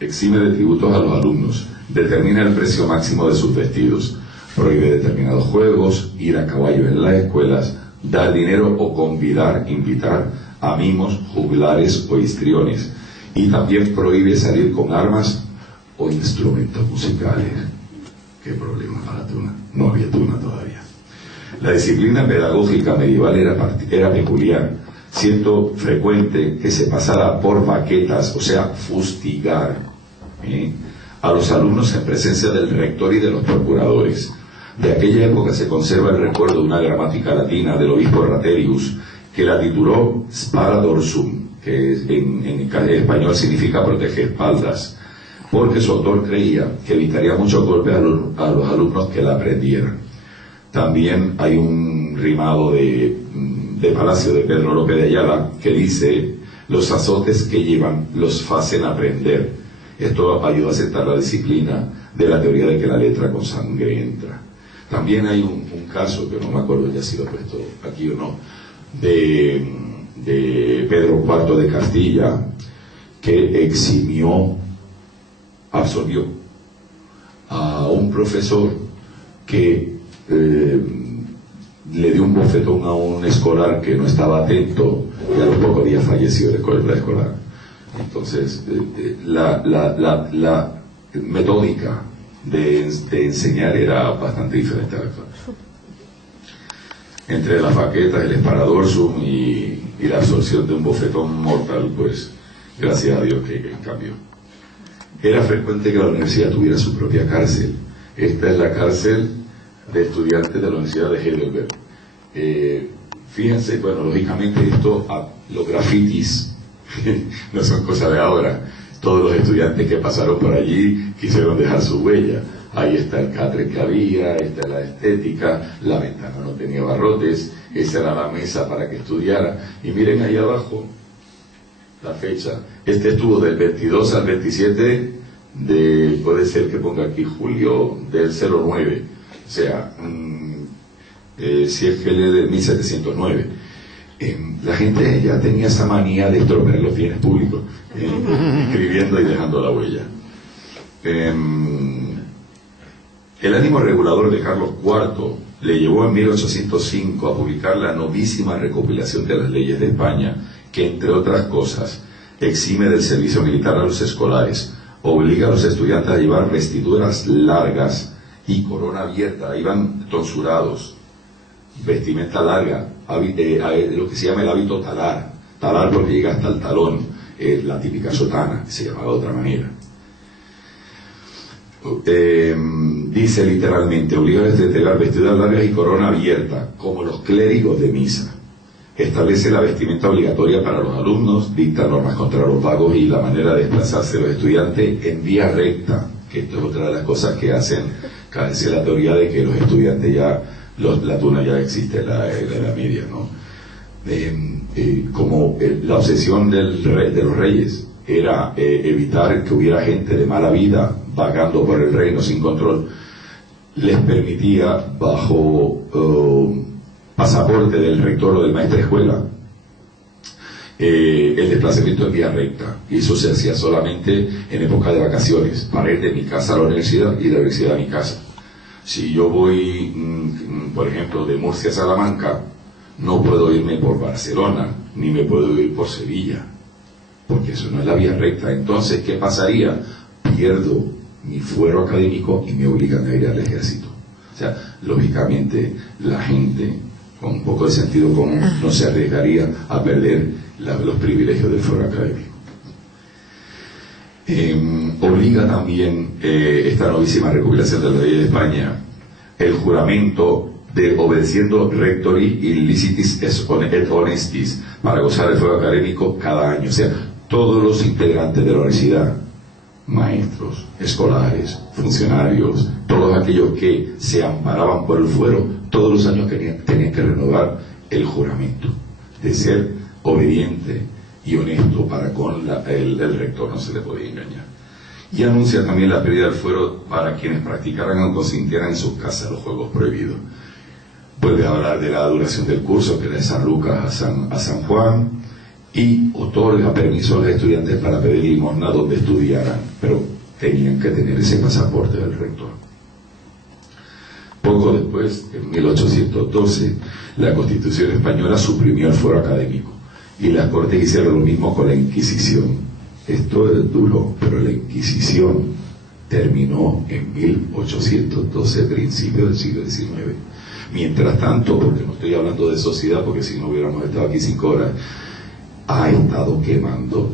Exime de tributos a los alumnos. Determina el precio máximo de sus vestidos. Prohíbe determinados juegos, ir a caballo en las escuelas, dar dinero o invitar a mimos, juglares o histriones. Y también prohíbe salir con armas o instrumentos musicales. ¿Qué problema para Tuna? No había Tuna todavía. La disciplina pedagógica medieval era peculiar, siendo frecuente que se pasara por baquetas, o sea, fustigar a los alumnos en presencia del rector y de los procuradores. De aquella época se conserva el recuerdo de una gramática latina del obispo Raterius, que la tituló Spara Dorsum, que en español significa proteger espaldas, porque su autor creía que evitaría muchos golpes a los alumnos que la aprendieran. También hay un rimado de Palacio de Pedro López de Ayala que dice: los azotes que llevan los hacen aprender. Esto ayuda a sentar la disciplina de la teoría de que la letra con sangre entra. También hay un caso, que no me acuerdo ya si lo he puesto aquí o no, de Pedro IV de Castilla, que absolvió a un profesor que le dio un bofetón a un escolar que no estaba atento, y a los pocos días falleció de cólera escolar. Entonces, la metódica de enseñar era bastante diferente a la actual. Entre las baquetas, el esparadorsum y la absorción de un bofetón mortal, pues gracias a Dios que cambió. Era frecuente que la universidad tuviera su propia cárcel. Esta es la cárcel de estudiantes de la Universidad de Heidelberg. Fíjense, bueno, lógicamente los grafitis no son cosa de ahora. Todos los estudiantes que pasaron por allí quisieron dejar su huella. Ahí está el catre que había, esta es la estética, la ventana no tenía barrotes, esa era la mesa para que estudiara. Y miren ahí abajo la fecha. Este estuvo del 22 al 27 puede ser que ponga aquí julio del 09. O sea, si es que lee del 1709. La gente ya tenía esa manía de estropear los bienes públicos, escribiendo y dejando la huella. El ánimo regulador de Carlos IV le llevó en 1805 a publicar la novísima recopilación de las leyes de España, que entre otras cosas exime del servicio militar a los escolares, obliga a los estudiantes a llevar vestiduras largas y corona abierta, iban tonsurados, vestimenta larga, lo que se llama el hábito talar porque llega hasta el talón, la típica sotana, que se llama de otra manera. Dice literalmente, obliga a entregar vestiduras largas y corona abierta, como los clérigos de misa. Establece la vestimenta obligatoria para los alumnos, dicta normas contra los vagos y la manera de desplazarse de los estudiantes en vía recta, que esto es otra de las cosas que hacen caerse la teoría de que los estudiantes ya, la tuna ya existe en la Edad Media, ¿no? La obsesión de los reyes era evitar que hubiera gente de mala vida vagando por el reino sin control, les permitía bajo pasaporte del rector o del maestro de escuela el desplazamiento en vía recta, y eso se hacía solamente en época de vacaciones, para ir de mi casa a la universidad y de la universidad a mi casa. Si yo voy, por ejemplo, de Murcia a Salamanca, no puedo irme por Barcelona, ni me puedo ir por Sevilla, porque eso no es la vía recta. Entonces, ¿qué pasaría? Pierdo mi fuero académico y me obligan a ir al ejército. O sea, lógicamente, la gente con un poco de sentido común no se arriesgaría a perder los privilegios del fuero académico. Obliga también esta novísima recopilación de la ley de España el juramento de obedeciendo rectori illicitis et honestis para gozar del fuero académico cada año. O sea, todos los integrantes de la universidad, maestros, escolares, funcionarios, todos aquellos que se amparaban por el fuero, todos los años tenían que renovar el juramento de ser obediente y honesto para con el rector, no se le podía engañar. Y anuncia también la pérdida del fuero para quienes practicaran o consintieran en sus casas los juegos prohibidos. Vuelve a hablar de la duración del curso, que era de San Lucas a San Juan, y otorga permiso a los estudiantes para pedir limosna donde estudiaran, pero tenían que tener ese pasaporte del rector. Poco después, en 1812, la Constitución española suprimió el fuero académico, y las Cortes hicieron lo mismo con la Inquisición. Esto es duro, pero la Inquisición terminó en 1812, principios del siglo XIX. Mientras tanto, porque no estoy hablando de sociedad, porque si no hubiéramos estado aquí 5 horas, ha estado quemando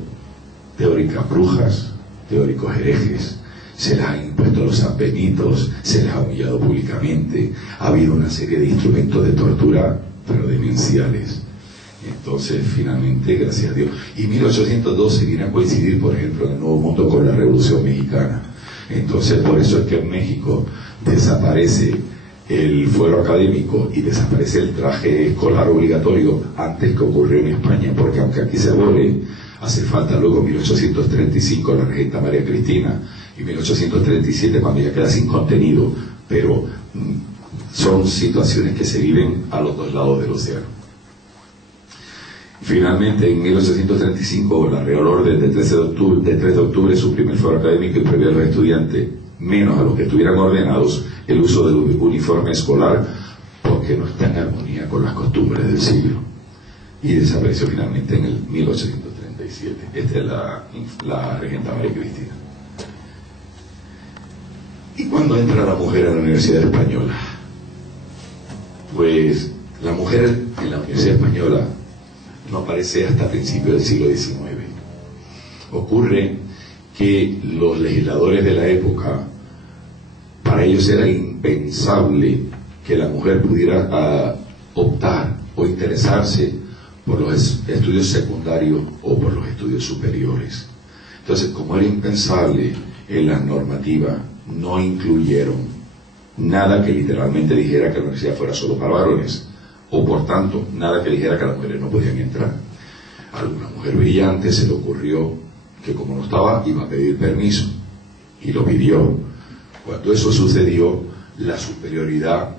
teóricas brujas, teóricos herejes, se les han impuesto los sanbenitos, se les ha humillado públicamente, ha habido una serie de instrumentos de tortura, pero demenciales. Entonces, finalmente, gracias a Dios. Y 1812 viene a coincidir, por ejemplo, en el Nuevo Mundo con la Revolución Mexicana. Entonces, por eso es que en México desaparece el fuero académico y desaparece el traje escolar obligatorio antes que ocurrió en España, porque aunque aquí se abole, hace falta luego 1835 la regenta María Cristina y 1837 cuando ya queda sin contenido, pero son situaciones que se viven a los dos lados del océano. Finalmente, en 1835, la Real Orden de 3 de octubre suprime el fuero académico y prohíbe a los estudiantes, menos a los que estuvieran ordenados, el uso del uniforme escolar, porque no está en armonía con las costumbres del siglo. Y desapareció finalmente en el 1836. 47. Esta es la regenta María Cristina. ¿Y cuándo entra la mujer a la Universidad Española? Pues la mujer en la Universidad Española no aparece hasta principios del siglo XIX. Ocurre que los legisladores de la época, para ellos era impensable que la mujer pudiera optar o interesarse por los estudios secundarios o por los estudios superiores. Entonces, como era impensable, en la normativa no incluyeron nada que literalmente dijera que la universidad fuera solo para varones, o por tanto, nada que dijera que las mujeres no podían entrar. A alguna mujer brillante se le ocurrió que como no estaba, iba a pedir permiso, y lo pidió. Cuando eso sucedió, la superioridad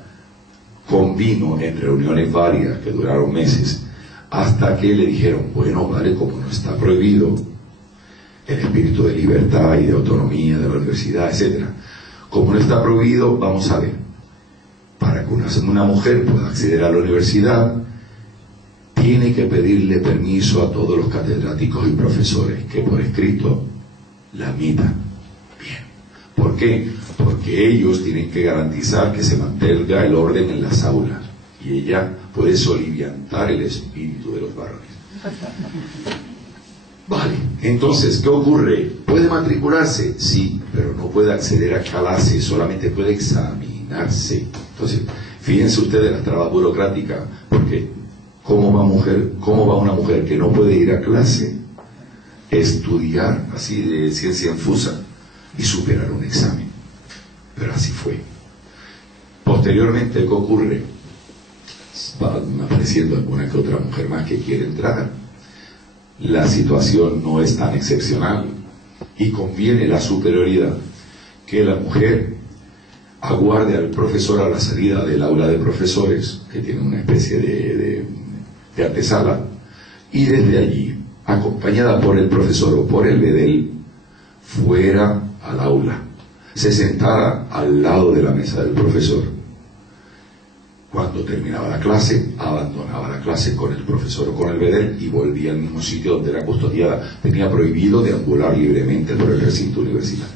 convino en reuniones varias que duraron meses, hasta que le dijeron, bueno, vale, como no está prohibido el espíritu de libertad y de autonomía de la universidad, etc. Como no está prohibido, vamos a ver, para que una mujer pueda acceder a la universidad, tiene que pedirle permiso a todos los catedráticos y profesores que por escrito la admitan. Bien. ¿Por qué? Porque ellos tienen que garantizar que se mantenga el orden en las aulas, y ella puede soliviantar el espíritu de los varones. Vale, entonces, ¿qué ocurre? ¿Puede matricularse? Sí, pero no puede acceder a clase, solamente puede examinarse. Entonces, fíjense ustedes las trabas burocráticas, porque ¿cómo va una mujer que no puede ir a clase, estudiar así de ciencia infusa y superar un examen? Pero así fue. Posteriormente, ¿qué ocurre? Van apareciendo alguna que otra mujer más que quiere entrar. La situación no es tan excepcional y conviene la superioridad que la mujer aguarde al profesor a la salida del aula de profesores, que tiene una especie de antesala, y desde allí, acompañada por el profesor o por el bedel, fuera al aula, se sentara al lado de la mesa del profesor. Cuando terminaba la clase, abandonaba la clase con el profesor o con el bedel y volvía al mismo sitio donde era custodiada. Tenía prohibido deambular libremente por el recinto universitario.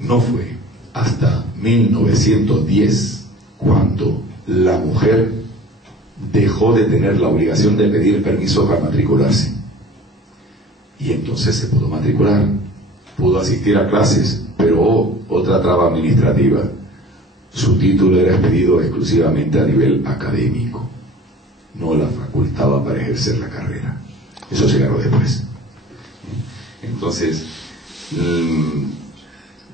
No fue hasta 1910 cuando la mujer dejó de tener la obligación de pedir permiso para matricularse. Y entonces se pudo matricular, pudo asistir a clases, pero otra traba administrativa: su título era expedido exclusivamente a nivel académico, no la facultaba para ejercer la carrera. Eso se agarró después. Entonces,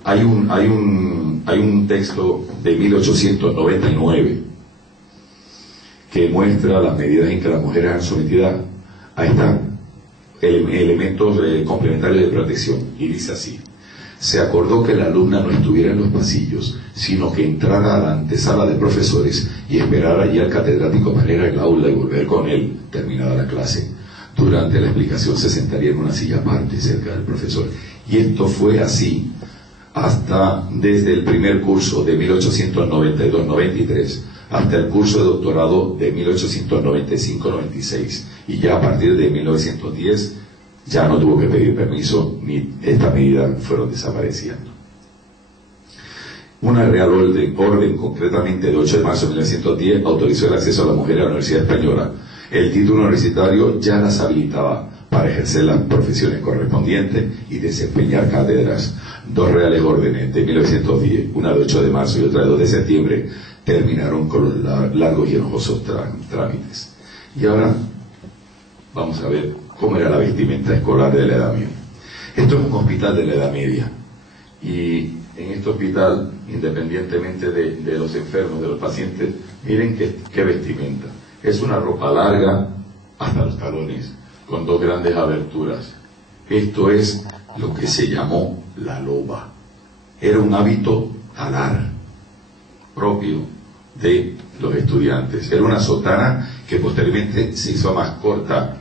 hay un texto de 1899 que muestra las medidas en que las mujeres eran sometidas a estos elementos complementarios de protección, y dice así: se acordó que la alumna no estuviera en los pasillos, sino que entrara a la antesala de profesores y esperara allí al catedrático para ir al aula y volver con él terminada la clase. Durante la explicación se sentaría en una silla aparte cerca del profesor. Y esto fue así hasta desde el primer curso de 1892-93 hasta el curso de doctorado de 1895-96, y ya a partir de 1910 ya no tuvo que pedir permiso, ni esta medida fueron desapareciendo. Una Real Orden concretamente de 8 de marzo de 1910 autorizó el acceso a la mujer a la Universidad Española. El título universitario ya las habilitaba para ejercer las profesiones correspondientes y desempeñar cátedras. Dos Reales Órdenes de 1910, una de 8 de marzo y otra de 2 de septiembre, terminaron con los largos y enojosos trámites. Y ahora vamos a ver cómo era la vestimenta escolar de la Edad Media. Esto es un hospital de la Edad Media, y en este hospital, independientemente de los enfermos, de los pacientes, miren qué vestimenta. Es una ropa larga hasta los talones, con 2 grandes aberturas. Esto es lo que se llamó la loba. Era un hábito talar propio de los estudiantes. Era una sotana que posteriormente se hizo más corta,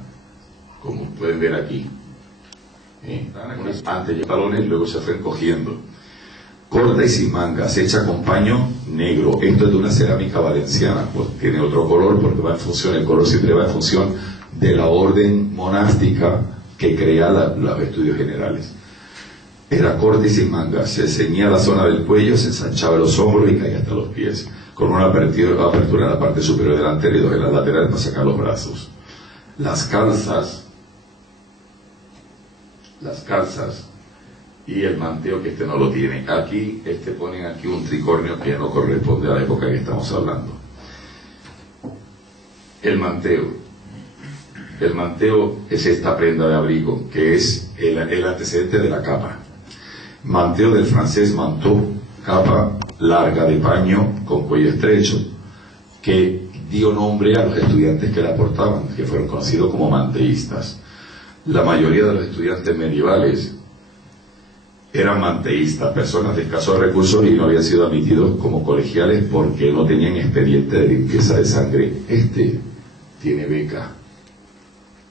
como pueden ver aquí. Antes de talones, luego se fue encogiendo. Corta y sin mangas, hecha con paño negro. Esto es de una cerámica valenciana, pues tiene otro color porque va en función, el color siempre va en función de la orden monástica que crea los estudios generales. Era corta y sin mangas, se ceñía la zona del cuello, se ensanchaba los hombros y caía hasta los pies, con una apertura en la parte superior delantera y dos en la lateral para sacar los brazos. Las calzas y el manteo, que este no lo tiene. Aquí, ponen aquí un tricornio que no corresponde a la época que estamos hablando. El manteo es esta prenda de abrigo, que es el antecedente de la capa. Manteo del francés manteau, capa larga de paño con cuello estrecho, que dio nombre a los estudiantes que la portaban, que fueron conocidos como manteístas. La mayoría de los estudiantes medievales eran manteístas, personas de escasos recursos, y no habían sido admitidos como colegiales porque no tenían expediente de limpieza de sangre. Tiene beca,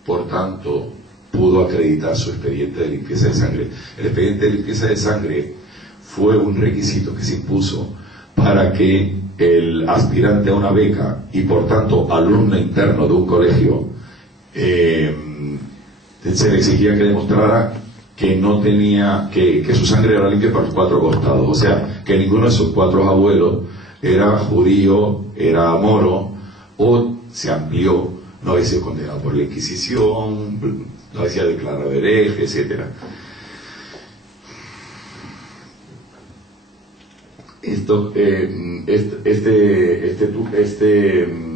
por tanto pudo acreditar su expediente de limpieza de sangre. El expediente de limpieza de sangre fue un requisito que se impuso para que el aspirante a una beca y por tanto alumno interno de un colegio se le exigía que demostrara que no tenía, que su sangre era limpia por los cuatro costados, o sea, que ninguno de sus cuatro abuelos era judío, era moro, o se amplió, no había sido condenado por la Inquisición, no había sido declarado hereje, etc.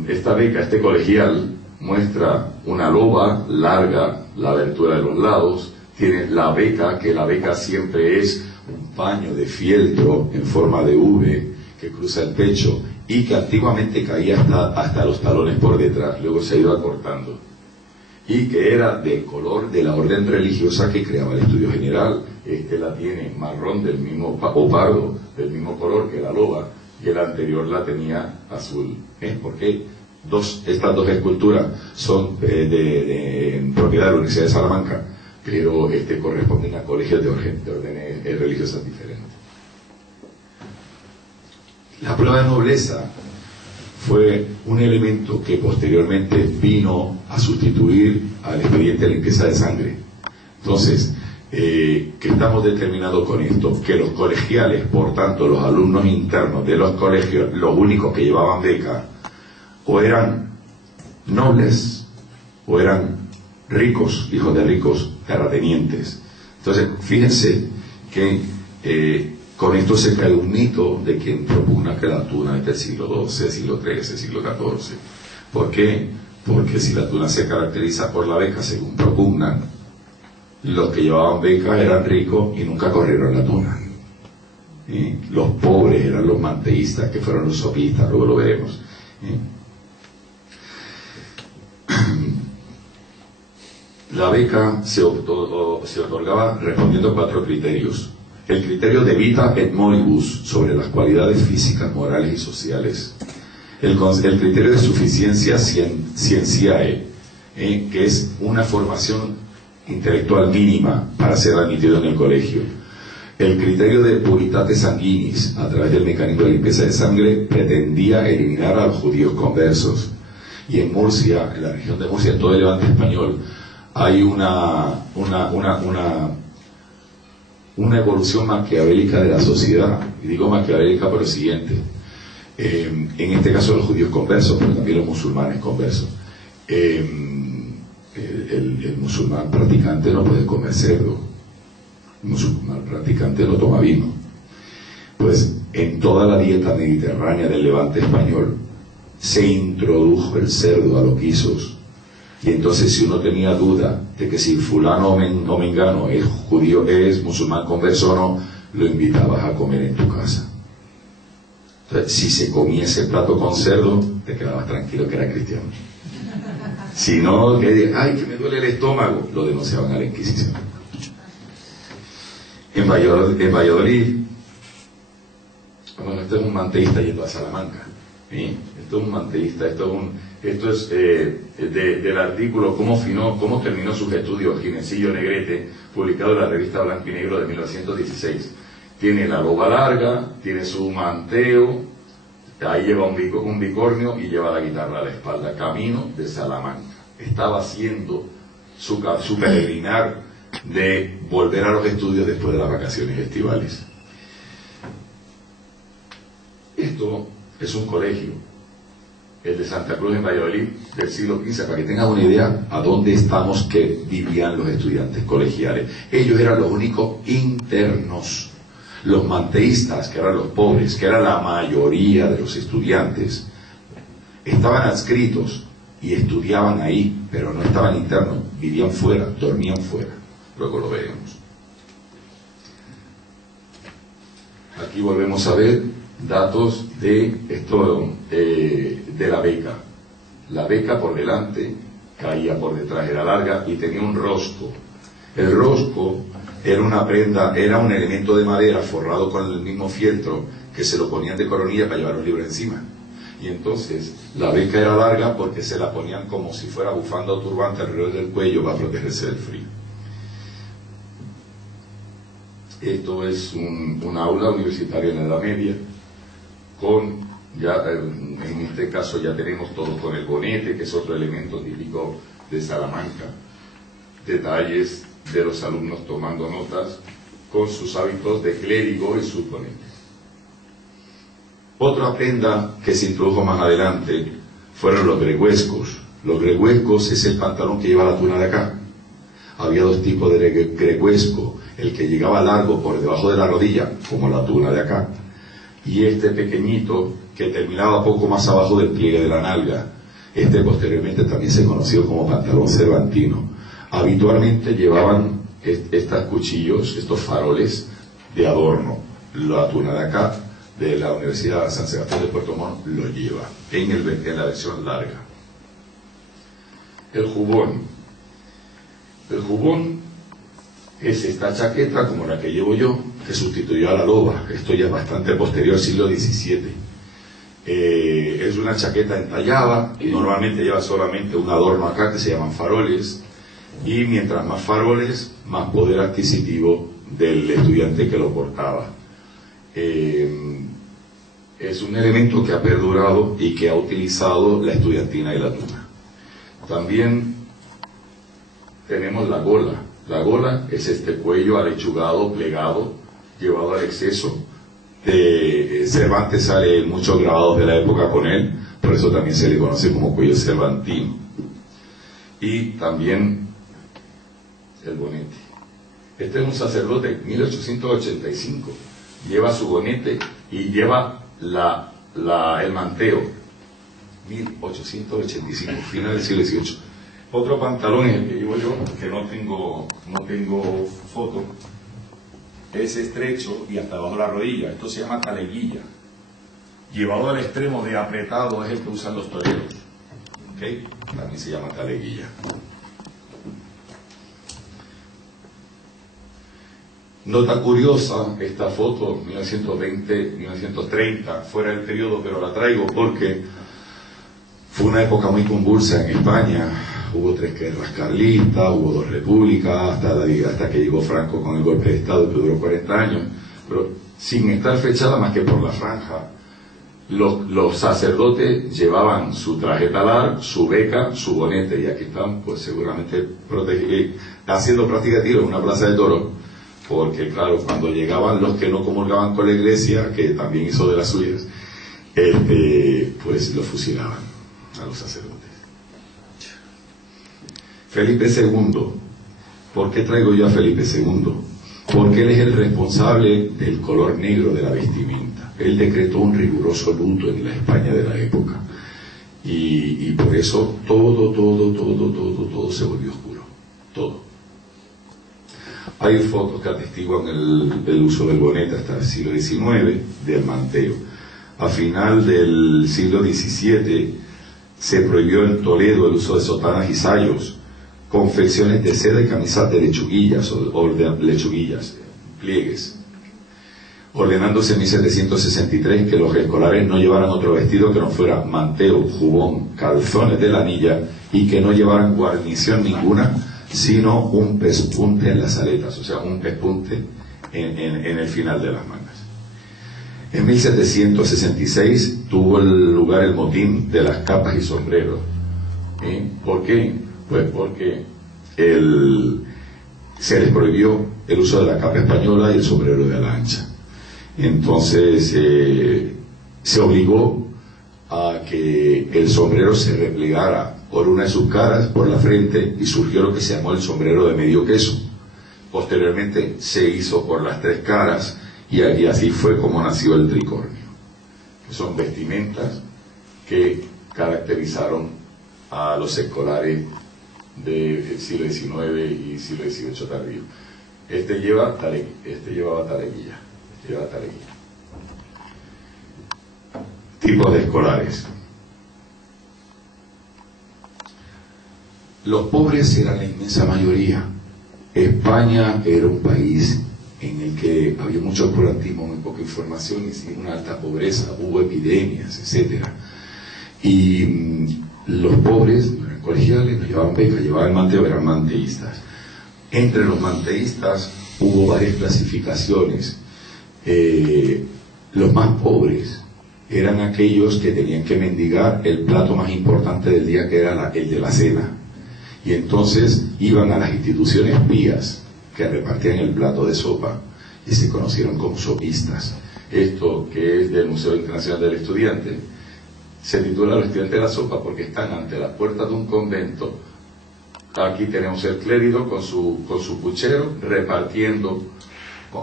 Esta beca, este colegial, muestra una loba larga, la abertura de los lados, tiene la beca, que la beca siempre es un paño de fieltro en forma de V que cruza el pecho y que antiguamente caía hasta los talones por detrás, luego se ha ido acortando, y que era del color de la orden religiosa que creaba el estudio general. La tiene marrón del mismo, o pardo del mismo color que la loba, y el anterior la tenía azul. Porque estas dos esculturas son de propiedad de la Universidad de Salamanca, pero corresponden a colegios de órdenes religiosas diferentes. La prueba de nobleza fue un elemento que posteriormente vino a sustituir al expediente de limpieza de sangre. Entonces, ¿qué estamos determinando con esto? Que los colegiales, por tanto los alumnos internos de los colegios, los únicos que llevaban beca, o eran nobles o eran ricos, hijos de ricos, terratenientes. Entonces, fíjense que con esto se cae un mito de quien propugna que la tuna es del siglo XII, siglo XIII, siglo XIV. ¿Por qué? Porque si la tuna se caracteriza por la beca, según propugnan, los que llevaban beca eran ricos y nunca corrieron la tuna. Los pobres eran los manteístas, que fueron los sopistas, luego lo veremos. La beca se otorgaba respondiendo a 4 criterios. El criterio de vita et moribus, sobre las cualidades físicas, morales y sociales. El criterio de suficiencia scientiae, que es una formación intelectual mínima para ser admitido en el colegio. El criterio de puritate sanguinis, a través del mecanismo de limpieza de sangre, pretendía eliminar a los judíos conversos. Y en Murcia, en la región de Murcia, en todo el levante español, hay una evolución maquiavélica de la sociedad. Y digo maquiavélica por lo siguiente: en este caso los judíos conversos, pero también los musulmanes conversos. El musulmán practicante no puede comer cerdo, el musulmán practicante no toma vino. Pues en toda la dieta mediterránea del levante español se introdujo el cerdo a los guisos. Y entonces, si uno tenía duda de que si fulano o mengano es judío, es musulmán converso o no, lo invitabas a comer en tu casa. Entonces, si se comía ese plato con cerdo, te quedabas tranquilo que era cristiano. Si no, que me duele el estómago, lo denunciaban a la Inquisición. En Valladolid, bueno, esto es un manteísta yendo a Salamanca. ¿Sí? Esto es un manteísta, esto es del artículo cómo terminó sus estudios Ginesillo Negrete, publicado en la revista Blanco y Negro de 1916. Tiene la loba larga, tiene su manteo, ahí lleva un bicornio y lleva la guitarra a la espalda, camino de Salamanca. estaba haciendo su peregrinar de volver a los estudios después de las vacaciones estivales. Esto es un colegio, el de Santa Cruz en Valladolid, del siglo XV, para que tengan una idea a dónde estamos que vivían los estudiantes colegiales. Ellos eran los únicos internos. Los manteístas, que eran los pobres, que era la mayoría de los estudiantes, estaban adscritos y estudiaban ahí, pero no estaban internos, vivían fuera, dormían fuera. Luego lo veremos. Aquí volvemos a ver datos de esto, de la beca. La beca por delante caía por detrás, era larga y tenía un rosco. El rosco era una prenda, era un elemento de madera forrado con el mismo fieltro que se lo ponían de coronilla para llevar un libro encima. Y entonces la beca era larga porque se la ponían como si fuera bufanda o turbante alrededor del cuello para protegerse del frío. Esto es un aula universitaria en la Edad Media, con ya en este caso ya tenemos todo con el bonete, que es otro elemento típico de Salamanca. Detalles de los alumnos tomando notas con sus hábitos de clérigo y sus bonetes. Otra prenda que se introdujo más adelante fueron los greguescos. Los greguescos es el pantalón que lleva la tuna de acá. Había dos tipos de greguesco, el que llegaba largo por debajo de la rodilla, como la tuna de acá, y este pequeñito que terminaba poco más abajo del pliegue de la nalga. Este posteriormente también se conoció como pantalón cervantino. Habitualmente llevaban estos cuchillos, estos faroles de adorno. La tuna de acá, de la Universidad de San Sebastián de Puerto Montt, lo lleva en la versión larga. El jubón. El jubón es esta chaqueta, como la que llevo yo, que sustituyó a la loba. Esto ya es bastante posterior, siglo XVII. Es una chaqueta entallada y normalmente lleva solamente un adorno acá que se llaman faroles, y mientras más faroles, más poder adquisitivo del estudiante que lo portaba. Es un elemento que ha perdurado y que ha utilizado la estudiantina y la tuna. También tenemos la gola. La gola es este cuello alechugado, plegado, llevado al exceso. Cervantes sale en muchos grabados de la época con él, por eso también se le conoce como cuello cervantino. Y también el bonete. Este es un sacerdote, 1885, lleva su bonete y lleva el manteo, 1885, final del siglo XVIII. Otro pantalón es el que llevo yo, que no tengo foto, es estrecho y hasta abajo la rodilla. Esto se llama taleguilla. Llevado al extremo de apretado es el que usan los toreros. ¿Okay? También se llama taleguilla. Nota curiosa, esta foto, 1920-1930, fuera del periodo, pero la traigo porque fue una época muy convulsa en España. Hubo 3 guerras carlistas, hubo 2 repúblicas, hasta que llegó Franco con el golpe de Estado, que duró 40 años, pero sin estar fechada más que por la franja. Los sacerdotes llevaban su traje talar, su beca, su bonete, y aquí están, pues seguramente haciendo práctica de tiro en una plaza de toros, porque claro, cuando llegaban los que no comulgaban con la iglesia, que también hizo de las suyas, pues los fusilaban a los sacerdotes. Felipe II. ¿Por qué traigo yo a Felipe II? Porque él es el responsable del color negro de la vestimenta. Él decretó un riguroso luto en la España de la época. Y por eso todo se volvió oscuro. Todo. Hay fotos que atestiguan el uso del bonete hasta el siglo XIX, del manteo. A final del siglo XVII se prohibió en Toledo el uso de sotanas y sayos, confecciones de seda y camisas de lechuguillas o de lechuguillas, pliegues, ordenándose en 1763 que los escolares no llevaran otro vestido que no fuera manteo, jubón, calzones de lanilla y que no llevaran guarnición ninguna, sino un pespunte en las aletas, o sea, un pespunte en el final de las mangas. En 1766 tuvo lugar el motín de las capas y sombreros. ¿Por qué? Pues porque se les prohibió el uso de la capa española y el sombrero de ala ancha. Entonces se obligó a que el sombrero se replegara por una de sus caras, por la frente, y surgió lo que se llamó el sombrero de medio queso. Posteriormente se hizo por las tres caras, y así fue como nació el tricornio, que son vestimentas que caracterizaron a los escolares del siglo XIX y siglo XVIII tardío. Este llevaba taleguilla. Tipos de escolares. Los pobres eran la inmensa mayoría. España era un país en el que había mucho oscurantismo, muy poca información y una alta pobreza, hubo epidemias, etc. Y los pobres eran colegiales, no llevaban becas, llevaban manteo, eran manteístas. Entre los manteístas hubo varias clasificaciones. Los más pobres eran aquellos que tenían que mendigar el plato más importante del día, que era el de la cena. Y entonces iban a las instituciones pías que repartían el plato de sopa y se conocieron como sopistas. Esto, que es del Museo Internacional del Estudiante, se titula Los estudiantes de la sopa porque están ante las puertas de un convento. Aquí tenemos el clérigo con su puchero repartiendo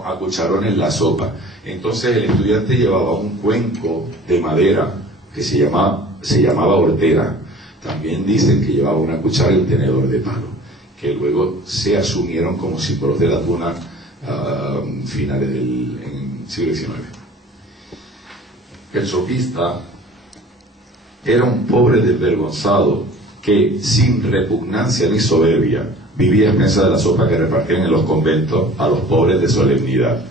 a cucharones la sopa. Entonces el estudiante llevaba un cuenco de madera que se llamaba hortera. También dicen que llevaba una cuchara y un tenedor de palo, que luego se asumieron como símbolos de la tuna a finales del siglo XIX. El sopista era un pobre desvergonzado que, sin repugnancia ni soberbia, vivía a expensas de la sopa que repartían en los conventos a los pobres de solemnidad,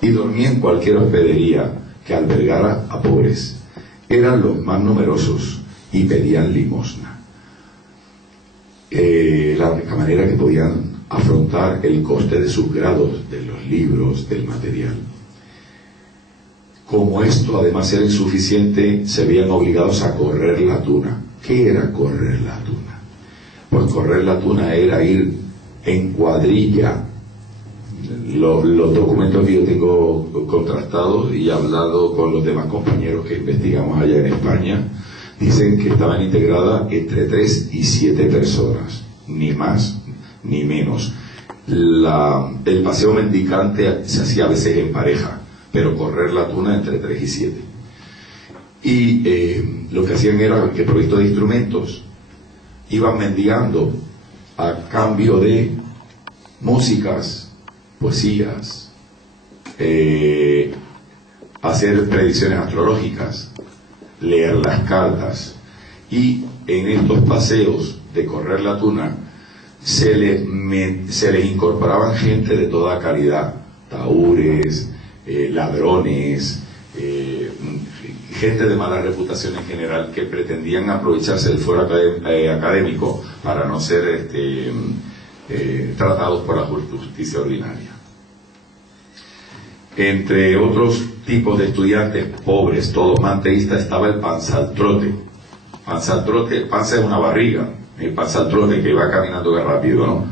y dormía en cualquier hospedería que albergara a pobres. Eran los más numerosos y pedían limosna. La única manera que podían afrontar el coste de sus grados, de los libros, del material. Como esto además era insuficiente, se veían obligados a correr la tuna. ¿Qué era correr la tuna? Pues correr la tuna era ir en cuadrilla. Los documentos que yo tengo contrastados y hablado con los demás compañeros que investigamos allá en España, dicen que estaban integradas entre 3 y 7 personas, ni más ni menos. El paseo mendicante se hacía a veces en pareja, pero correr la tuna entre 3 y 7. Y lo que hacían era que, provisto de instrumentos, iban mendigando a cambio de músicas, poesías, hacer predicciones astrológicas, leer las cartas. Y en estos paseos de correr la tuna se les incorporaban gente de toda calidad, tahúres, ladrones, gente de mala reputación en general, que pretendían aprovecharse del foro académico para no ser tratados por la justicia ordinaria. Entre otros tipos de estudiantes pobres, todos manteístas, estaba el panzaltrote. Panzaltrote, panza es una barriga, el panzaltrote que va caminando de rápido, ¿no?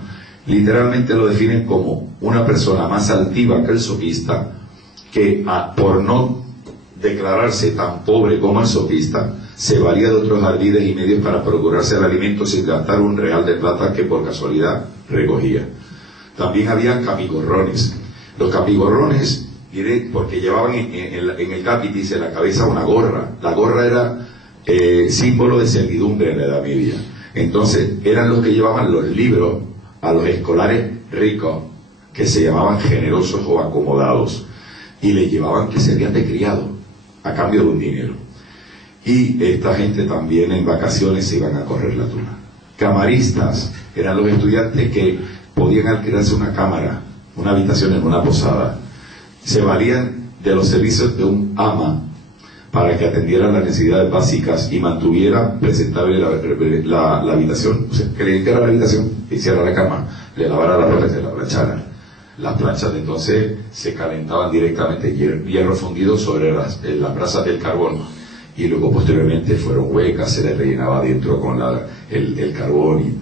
Literalmente lo definen como una persona más altiva que el sopista, que por no declararse tan pobre como el sopista, se valía de otros ardides y medios para procurarse el alimento sin gastar un real de plata que por casualidad recogía. También había capigorrones. Los capigorrones, porque llevaban en el capitis, en la cabeza, una gorra. La gorra era símbolo de servidumbre en la Edad Media. Entonces eran los que llevaban los libros a los escolares ricos, que se llamaban generosos o acomodados, y les llevaban que servían de criado a cambio de un dinero. Y esta gente también en vacaciones se iban a correr la tuna. Camaristas eran los estudiantes que podían alquilarse una cámara, una habitación en una posada. Se valían de los servicios de un ama para que atendiera las necesidades básicas y mantuviera presentable la habitación. O sea, que le limpiara la habitación, le hiciera la cama, le lavara la ropa y se la planchara. Las planchas de entonces se calentaban directamente, hierro fundido sobre las brasas del carbón, y luego posteriormente fueron huecas, se les rellenaba adentro con el carbón,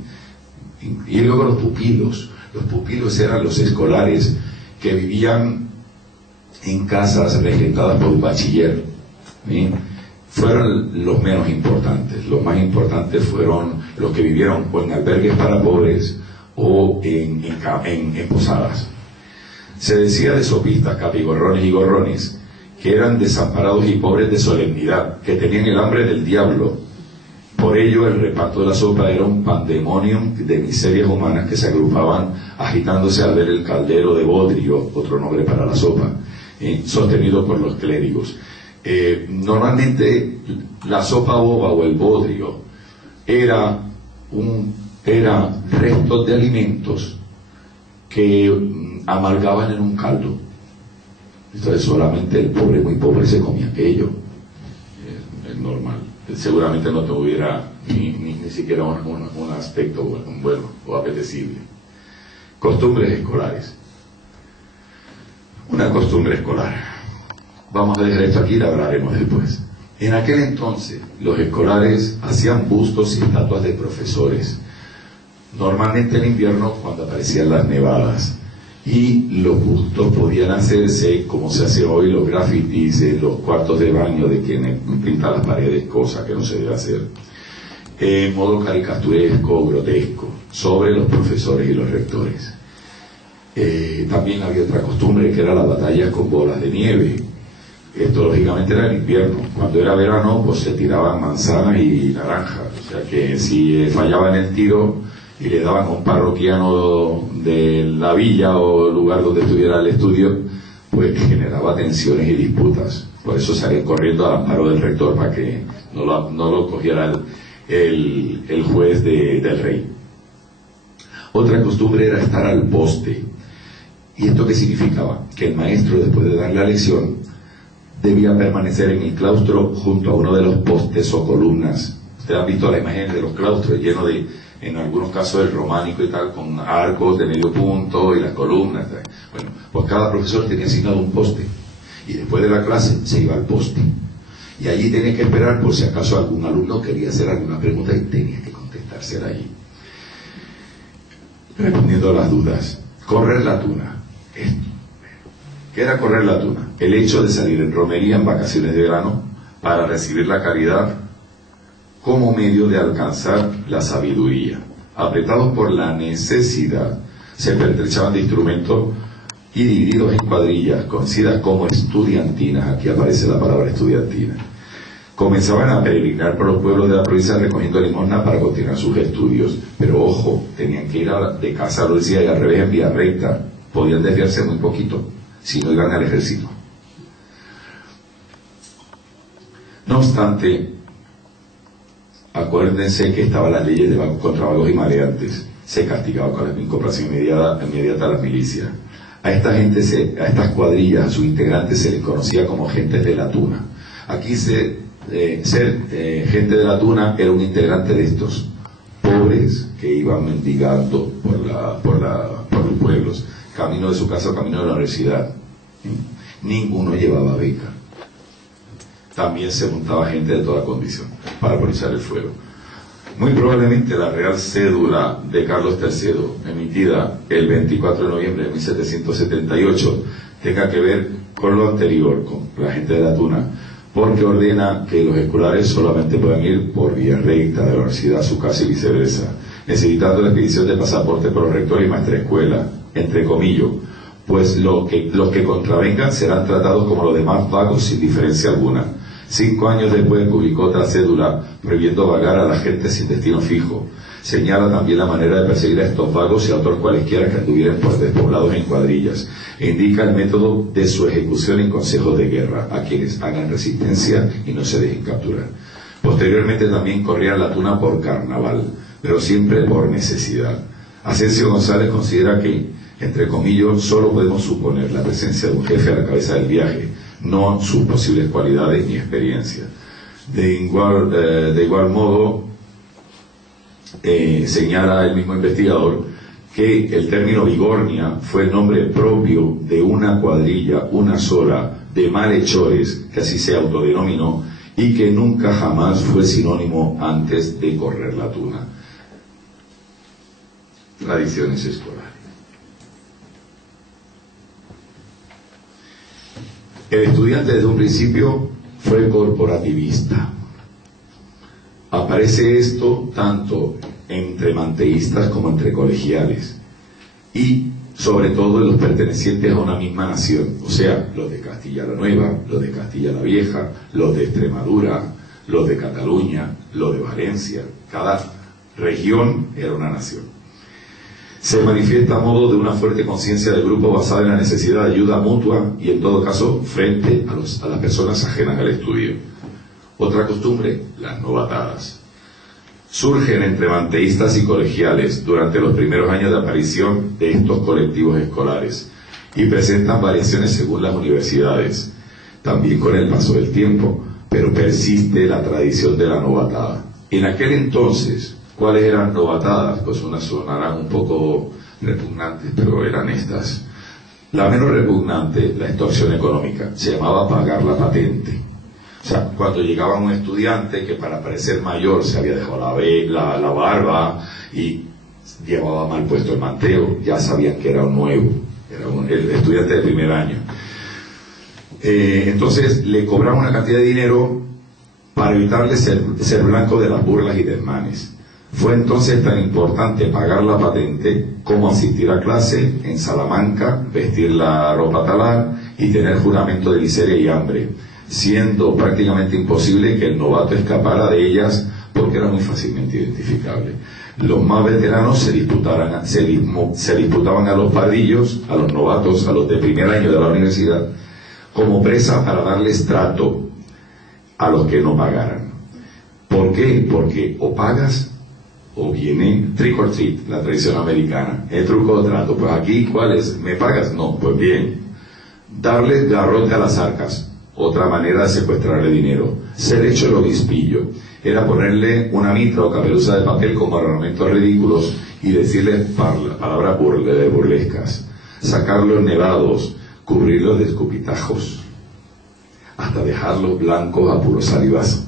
Y luego los pupilos. Los pupilos eran los escolares que vivían en casas regentadas por un bachiller. ¿Sí? Fueron los menos importantes. Los más importantes fueron los que vivieron o en albergues para pobres o en posadas. Se decía de sopistas, capigorrones y gorrones que eran desamparados y pobres de solemnidad, que tenían el hambre del diablo. Por ello el reparto de la sopa era un pandemonium de miserias humanas que se agrupaban agitándose al ver el caldero de bodrio, otro nombre para la sopa, sostenido por los clérigos. Normalmente la sopa boba o el bodrio era restos de alimentos que amargaban en un caldo. Entonces solamente el pobre, muy pobre, se comía aquello. Es normal. Seguramente no tuviera ni siquiera un aspecto bueno o apetecible. Costumbres escolares. Una costumbre escolar. Vamos a dejar esto aquí y la hablaremos después. En aquel entonces, los escolares hacían bustos y estatuas de profesores. Normalmente en invierno, cuando aparecían las nevadas. Y los bustos podían hacerse como se hace hoy, los grafitis en los cuartos de baño de quienes pintan las paredes, cosa que no se debe hacer, en modo caricaturesco, grotesco, sobre los profesores y los rectores. También había otra costumbre que era la batalla con bolas de nieve. Esto lógicamente era en invierno. Cuando era verano pues se tiraban manzanas y naranjas, o sea que si fallaban el tiro y le daban a un parroquiano de la villa o lugar donde estuviera el estudio, pues generaba tensiones y disputas. Por eso salían corriendo al amparo del rector para que no lo cogiera el juez del rey. Otra costumbre era estar al poste. ¿Y esto qué significaba? Que el maestro, después de dar la lección, debía permanecer en el claustro junto a uno de los postes o columnas. Ustedes han visto la imagen de los claustros llenos de, en algunos casos el románico y tal, con arcos de medio punto y las columnas. Bueno, pues cada profesor tenía asignado un poste y después de la clase se iba al poste y allí tenía que esperar por si acaso algún alumno quería hacer alguna pregunta y tenía que contestársela allí. Respondiendo a las dudas, correr la tuna. ¿Qué era correr la tuna? El hecho de salir en romería en vacaciones de verano para recibir la caridad como medio de alcanzar la sabiduría. Apretados por la necesidad, se pertrechaban de instrumentos y divididos en cuadrillas, conocidas como estudiantinas. Aquí aparece la palabra estudiantina. Comenzaban a peregrinar por los pueblos de la provincia recogiendo limosna para continuar sus estudios. Pero ojo, tenían que ir de casa a Lucía y al revés en vía recta. Podían desviarse muy poquito, si no iban al ejército. No obstante, acuérdense que estaban las leyes de contra vagos y maleantes. Se castigaba con la incorporación inmediata a las milicias. A estas cuadrillas, a sus integrantes, se les conocía como gentes de la tuna. Aquí ser gente de la tuna era un integrante de estos pobres que iban mendigando por los pueblos, camino de su casa o camino de la universidad. Ninguno llevaba beca. También se juntaba gente de toda condición para aprovechar el fuego. Muy probablemente la Real Cédula de Carlos III, emitida el 24 de noviembre de 1778, tenga que ver con lo anterior, con la gente de la tuna, porque ordena que los escolares solamente puedan ir por vía recta de la universidad a su casa y viceversa, necesitando la expedición de pasaporte por los rectores y maestrescuela, entre comillas, pues los que contravengan serán tratados como los demás vagos sin diferencia alguna. 5 años después publicó otra cédula prohibiendo vagar a la gente sin destino fijo. Señala también la manera de perseguir a estos vagos y a otros cualesquiera que anduvieran por despoblados en cuadrillas. E indica el método de su ejecución en consejos de guerra a quienes hagan resistencia y no se dejen capturar. Posteriormente también corría la tuna por carnaval, pero siempre por necesidad. Asensio González considera que, entre comillas, solo podemos suponer la presencia de un jefe a la cabeza del viaje, no sus posibles cualidades ni experiencia. De igual modo, señala el mismo investigador que el término Vigornia fue el nombre propio de una cuadrilla, una sola, de malhechores, que así se autodenominó, y que nunca jamás fue sinónimo antes de correr la tuna. tradiciones escolares. El estudiante desde un principio fue corporativista. Aparece esto tanto entre manteístas como entre colegiales, y sobre todo en los pertenecientes a una misma nación, o sea, los de Castilla la Nueva, los de Castilla la Vieja, los de Extremadura, los de Cataluña, los de Valencia. Cada región era una nación. Se manifiesta a modo de una fuerte conciencia del grupo basada en la necesidad de ayuda mutua y, en todo caso, frente a las personas ajenas al estudio. Otra costumbre, las novatadas. Surgen entre manteístas y colegiales durante los primeros años de aparición de estos colectivos escolares y presentan variaciones según las universidades, también con el paso del tiempo, pero persiste la tradición de la novatada. En aquel entonces, ¿cuáles eran novatadas? Pues unas sonarán un poco repugnantes, pero eran estas. La menos repugnante, la extorsión económica, se llamaba pagar la patente. O sea, cuando llegaba un estudiante que para parecer mayor se había dejado la barba y llevaba mal puesto el manteo, ya sabían que era un nuevo, el estudiante de primer año. Entonces le cobraban una cantidad de dinero para evitarle ser blanco de las burlas y desmanes. Fue entonces tan importante pagar la patente como asistir a clase en Salamanca, vestir la ropa talar y tener juramento de miseria y hambre, siendo prácticamente imposible que el novato escapara de ellas porque era muy fácilmente identificable. Los más veteranos se disputaban a los pardillos, a los novatos, a los de primer año de la universidad, como presa para darles trato a los que no pagaran. ¿Por qué? Porque o pagas o viene trick or treat, la tradición americana, el truco de trato. Pues aquí, ¿cuál es? ¿Me pagas? No, pues bien, darles garrote a las arcas. Otra manera de secuestrarle dinero. Ser hecho el obispillo era ponerle una mitra o caperuza de papel como ornamentos ridículos y decirle palabras burlescas, sacarlos nevados, cubrirlos de escupitajos, hasta dejarlos blancos a puro salivazo.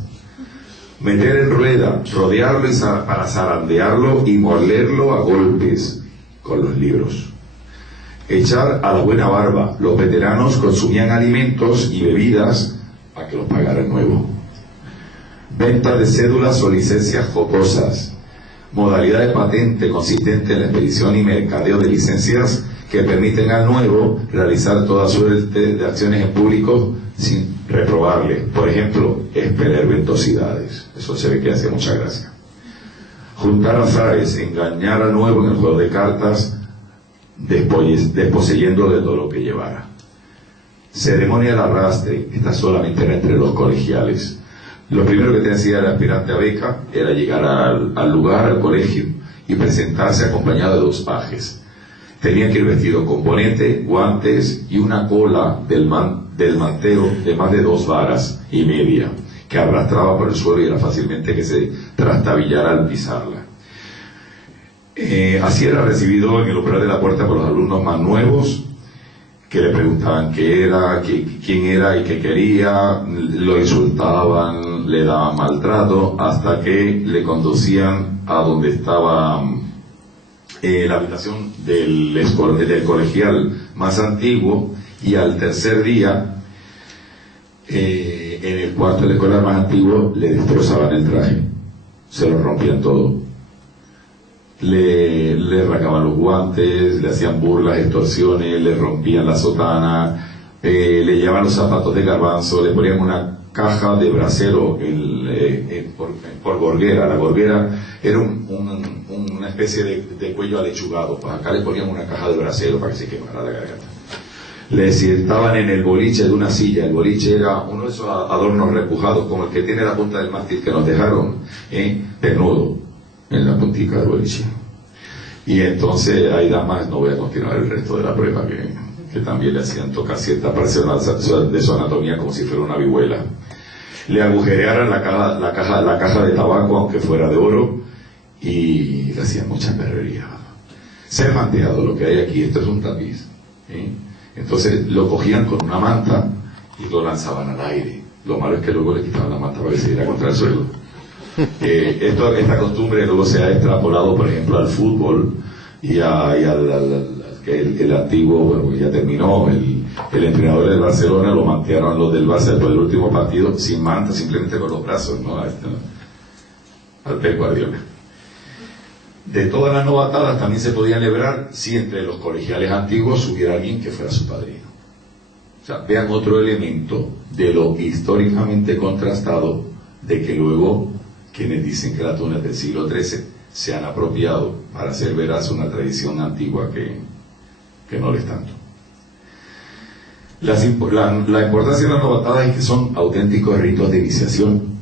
Meter en rueda, rodearlo para zarandearlo y morderlo a golpes con los libros. Echar a la buena barba. Los veteranos consumían alimentos y bebidas para que los pagara el nuevo. Venta de cédulas o licencias jocosas. Modalidad de patente consistente en la expedición y mercadeo de licencias que permiten al nuevo realizar toda suerte de acciones en público sin reprobarle. Por ejemplo, expeler ventosidades. Eso se ve que hace mucha gracia. Juntar azares, engañar al nuevo en el juego de cartas, desposeyéndolo de todo lo que llevara. Ceremonia del arrastre. Esta solamente era entre los colegiales. Lo primero que tenía que hacer el aspirante a beca era llegar al lugar, al colegio, y presentarse acompañado de 2 pajes. Tenía que ir vestido con bonete, guantes y una cola del manteo de más de 2 varas y media, que arrastraba por el suelo y era fácilmente que se trastabillara al pisarla. Así era recibido en el umbral de la puerta por los alumnos más nuevos, que le preguntaban qué era, quién era y qué quería, lo insultaban, le daban maltrato, hasta que le conducían a donde estaba la habitación del colegial más antiguo, y al tercer día, en el cuarto del escolar más antiguo, le destrozaban el traje, se lo rompían todo. Le rasgaban los guantes, le hacían burlas, extorsiones, le rompían la sotana, le llevaban los zapatos de garbanzo, le ponían una caja de brasero por gorguera. La gorguera era una especie de cuello alechugado, pues acá le ponían una caja de brasero para que se quemara la garganta. Le sentaban en el boliche de una silla. El boliche era uno de esos adornos repujados, como el que tiene la punta del mástil que nos dejaron, pernudo en la puntica del boliche. Y entonces hay damas, no voy a continuar el resto de la prueba, que también le hacían tocar cierta parte de su anatomía como si fuera una vihuela. Le agujerearan la caja de tabaco, aunque fuera de oro, y le hacían mucha perrería. Ser manteado, lo que hay aquí, esto es un tapiz, entonces lo cogían con una manta y lo lanzaban al aire. Lo malo es que luego le quitaban la manta para que se diera contra el suelo. Esta costumbre luego se ha extrapolado, por ejemplo, al fútbol, y el antiguo, bueno, ya terminó, el entrenador del Barcelona, lo mantearon los del Barça después del último partido sin manta, simplemente con los brazos, ¿no? Al Pep Guardiola. De todas las novatadas también se podían celebrar si entre los colegiales antiguos hubiera alguien que fuera su padrino. O sea, vean otro elemento de lo históricamente contrastado de que luego quienes dicen que la tuna es del siglo XIII se han apropiado para hacer veraz una tradición antigua que no lo es tanto. La importancia de las novatadas es que son auténticos ritos de iniciación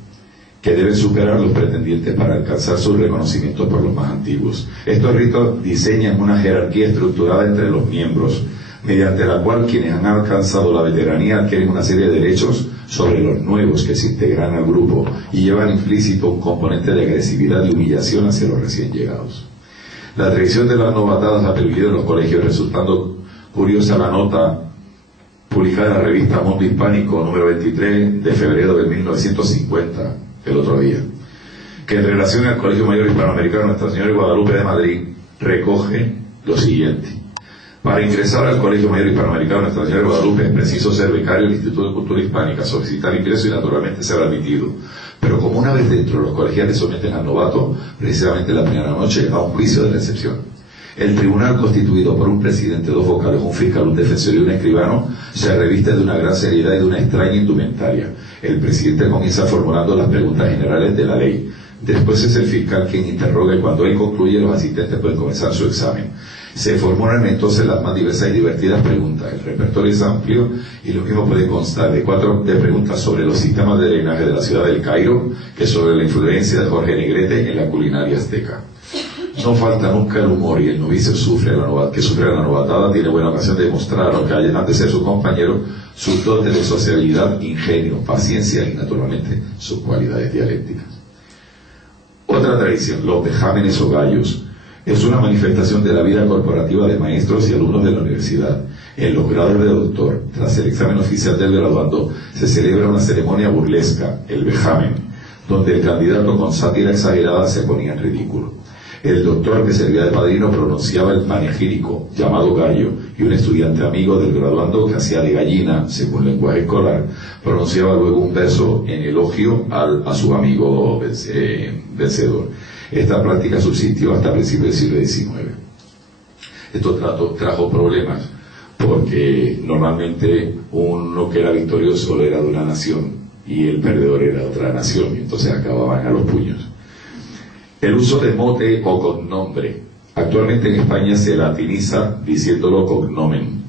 que deben superar los pretendientes para alcanzar su reconocimiento por los más antiguos. Estos ritos diseñan una jerarquía estructurada entre los miembros, mediante la cual quienes han alcanzado la veteranía adquieren una serie de derechos sobre los nuevos que se integran al grupo y llevan implícito un componente de agresividad y humillación hacia los recién llegados. La tradición de las novatadas ha pervivido en los colegios, resultando curiosa la nota publicada en la revista Mundo Hispánico número 23 de febrero de 1950, el otro día, que en relación al Colegio Mayor Hispanoamericano Nuestra Señora de Guadalupe de Madrid recoge lo siguiente: para ingresar al Colegio Mayor Hispanoamericano Nuestra Señora de Guadalupe es preciso ser becario del Instituto de Cultura Hispánica, solicitar ingreso y naturalmente ser admitido. Pero como una vez dentro, los colegiales someten al novato, precisamente la primera noche, a un juicio de recepción. El tribunal, constituido por un presidente, dos vocales, un fiscal, un defensor y un escribano, se reviste de una gran seriedad y de una extraña indumentaria. El presidente comienza formulando las preguntas generales de la ley. Después es el fiscal quien interroga y cuando él concluye, los asistentes pueden comenzar su examen. Se formulan entonces las más diversas y divertidas preguntas. El repertorio es amplio y lo mismo puede constar de preguntas sobre los sistemas de drenaje de la ciudad del Cairo que sobre la influencia de Jorge Negrete en la culinaria azteca. No falta nunca el humor y el novicio que sufre la novatada tiene buena ocasión de demostrar, aunque han de ser su compañero, sus dotes de sociabilidad, ingenio, paciencia y naturalmente sus cualidades dialécticas. Otra tradición, los vejámenes o gallos, es una manifestación de la vida corporativa de maestros y alumnos de la universidad. En los grados de doctor, tras el examen oficial del graduando, se celebra una ceremonia burlesca, el vejamen, donde el candidato con sátira exagerada se ponía en ridículo. El doctor que servía de padrino pronunciaba el panegírico, llamado gallo, y un estudiante amigo del graduando que hacía de gallina, según lenguaje escolar, pronunciaba luego un verso en elogio a su amigo vencedor. Esta práctica subsistió hasta principios del siglo XIX. Esto trajo problemas, porque normalmente uno que era victorioso era de una nación y el perdedor era de otra nación, y entonces acababan a los puños. El uso de mote o cognombre. Actualmente en España se latiniza diciéndolo cognomen.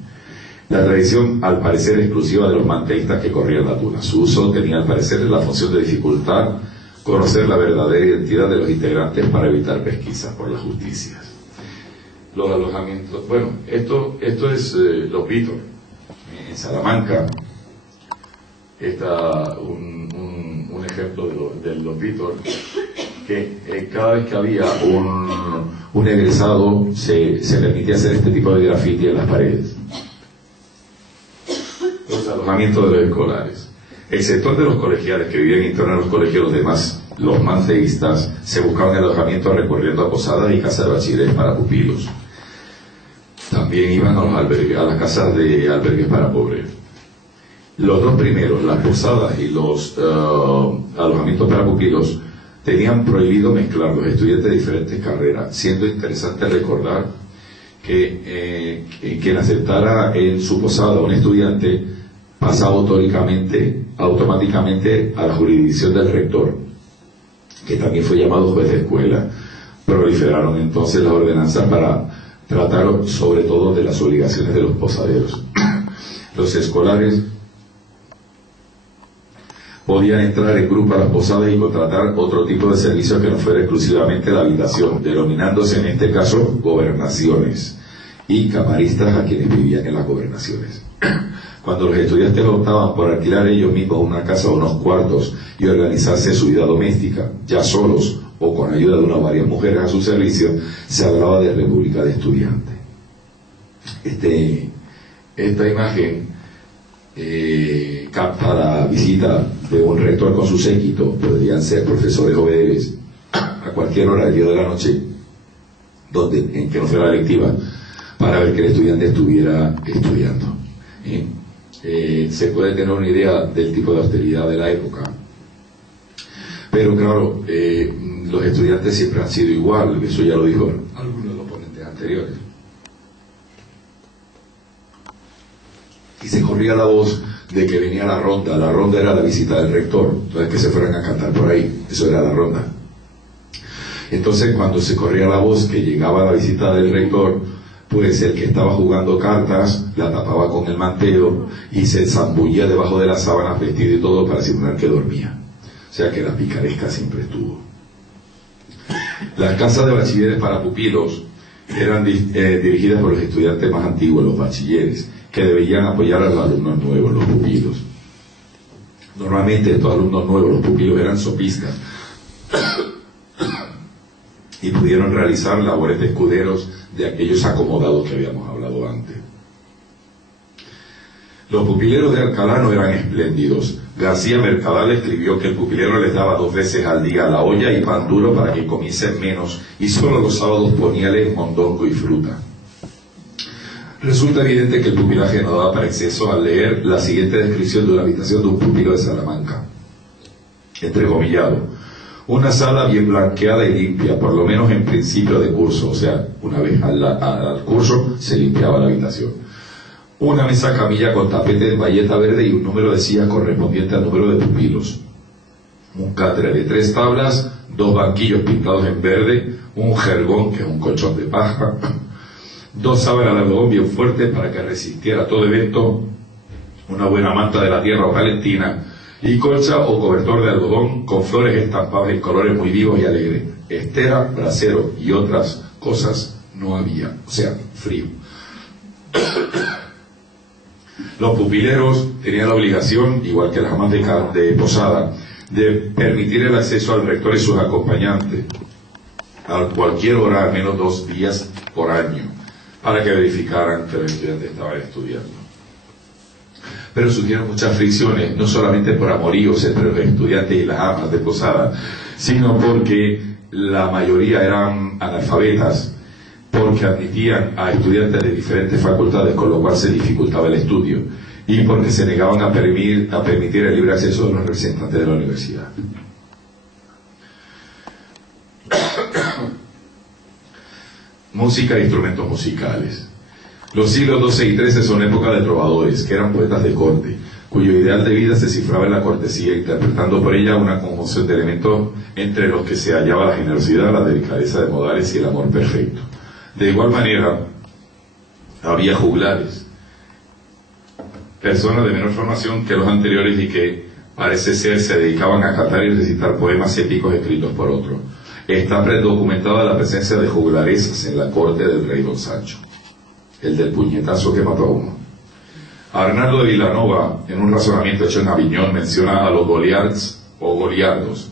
La tradición, al parecer, exclusiva de los manteístas que corrían la tuna. Su uso tenía, al parecer, la función de dificultar conocer la verdadera identidad de los integrantes para evitar pesquisas por las justicias. Los alojamientos. Bueno, esto es los Vítor. En Salamanca está un ejemplo de los Vítor, que cada vez que había un egresado se permitía hacer este tipo de grafiti en las paredes. Los alojamientos de los escolares. El sector de los colegiales que vivían en torno a los colegios, los demás, los manteístas, se buscaban alojamiento recorriendo a posadas y casas de bachilleres para pupilos. También iban a las casas de albergues para pobres. Los dos primeros, las posadas y los alojamientos para pupilos, tenían prohibido mezclar los estudiantes de diferentes carreras, siendo interesante recordar que quien aceptara en su posada a un estudiante pasaba automáticamente a la jurisdicción del rector, que también fue llamado juez de escuela. Proliferaron entonces las ordenanzas para tratar sobre todo de las obligaciones de los posaderos. Los escolares podían entrar en grupo a las posadas y contratar otro tipo de servicio que no fuera exclusivamente la habitación, denominándose en este caso gobernaciones, y camaristas a quienes vivían en las gobernaciones. Cuando los estudiantes optaban por alquilar ellos mismos una casa o unos cuartos y organizarse su vida doméstica, ya solos o con ayuda de una o varias mujeres a su servicio, se hablaba de república de estudiantes. Esta imagen capta la visita de un rector con su séquito, podrían ser profesores o bebés, a cualquier horario de la noche, en que no fuera lectiva, para ver que el estudiante estuviera estudiando. Se puede tener una idea del tipo de austeridad de la época, pero claro, los estudiantes siempre han sido igual, eso ya lo dijo algunos de los ponentes anteriores. Y se corría la voz de que venía la ronda era la visita del rector, entonces que se fueran a cantar por ahí, eso era la ronda. Entonces cuando se corría la voz que llegaba la visita del rector, pues el que estaba jugando cartas la tapaba con el mantelo y se zambullía debajo de las sábanas vestido y todo para simular que dormía. O sea que la picaresca siempre estuvo. Las casas de bachilleres para pupilos eran dirigidas por los estudiantes más antiguos, los bachilleres, que debían apoyar a los alumnos nuevos, los pupilos. Normalmente estos alumnos nuevos, los pupilos, eran sopistas y pudieron realizar labores de escuderos de aquellos acomodados que habíamos hablado antes. Los pupileros de Alcalá no eran espléndidos. García Mercadal escribió que el pupilero les daba 2 veces al día la olla y pan duro para que comiesen menos, y solo los sábados poníale mondongo y fruta. Resulta evidente que el pupilaje no daba para exceso al leer la siguiente descripción de una habitación de un pupilo de Salamanca. Entrecomillado: una sala bien blanqueada y limpia, por lo menos en principio de curso, o sea, una vez al curso se limpiaba la habitación. Una mesa camilla con tapete de bayeta verde y un número de sillas correspondiente al número de pupilos. Un catre de 3 tablas, 2 banquillos pintados en verde, un jergón, que es un colchón de paja, 2 sábanas de algodón bien fuertes para que resistiera todo evento, una buena manta de la tierra o calentina, y colcha o cobertor de algodón con flores estampadas en colores muy vivos y alegres. Estera, brasero y otras cosas no había, o sea, frío. Los pupileros tenían la obligación, igual que las amas de posada, de permitir el acceso al rector y sus acompañantes a cualquier hora, al menos 2 días por año, para que verificaran que los estudiantes estaban estudiando. Pero surgieron muchas fricciones, no solamente por amoríos entre los estudiantes y las amas de posada, sino porque la mayoría eran analfabetas, porque admitían a estudiantes de diferentes facultades, con lo cual se dificultaba el estudio, y porque se negaban a permitir el libre acceso de los representantes de la universidad. Música e instrumentos musicales. Los siglos XII y XIII son época de trovadores, que eran poetas de corte, cuyo ideal de vida se cifraba en la cortesía, interpretando por ella una conjunción de elementos entre los que se hallaba la generosidad, la delicadeza de modales y el amor perfecto. De igual manera, había juglares, personas de menor formación que los anteriores y que, parece ser, se dedicaban a cantar y recitar poemas épicos escritos por otros. Está documentada la presencia de juglaresas en la corte del rey Don Sancho, el del puñetazo que mató a uno. Arnaldo de Vilanova, en un razonamiento hecho en Aviñón, menciona a los goliards o goliardos.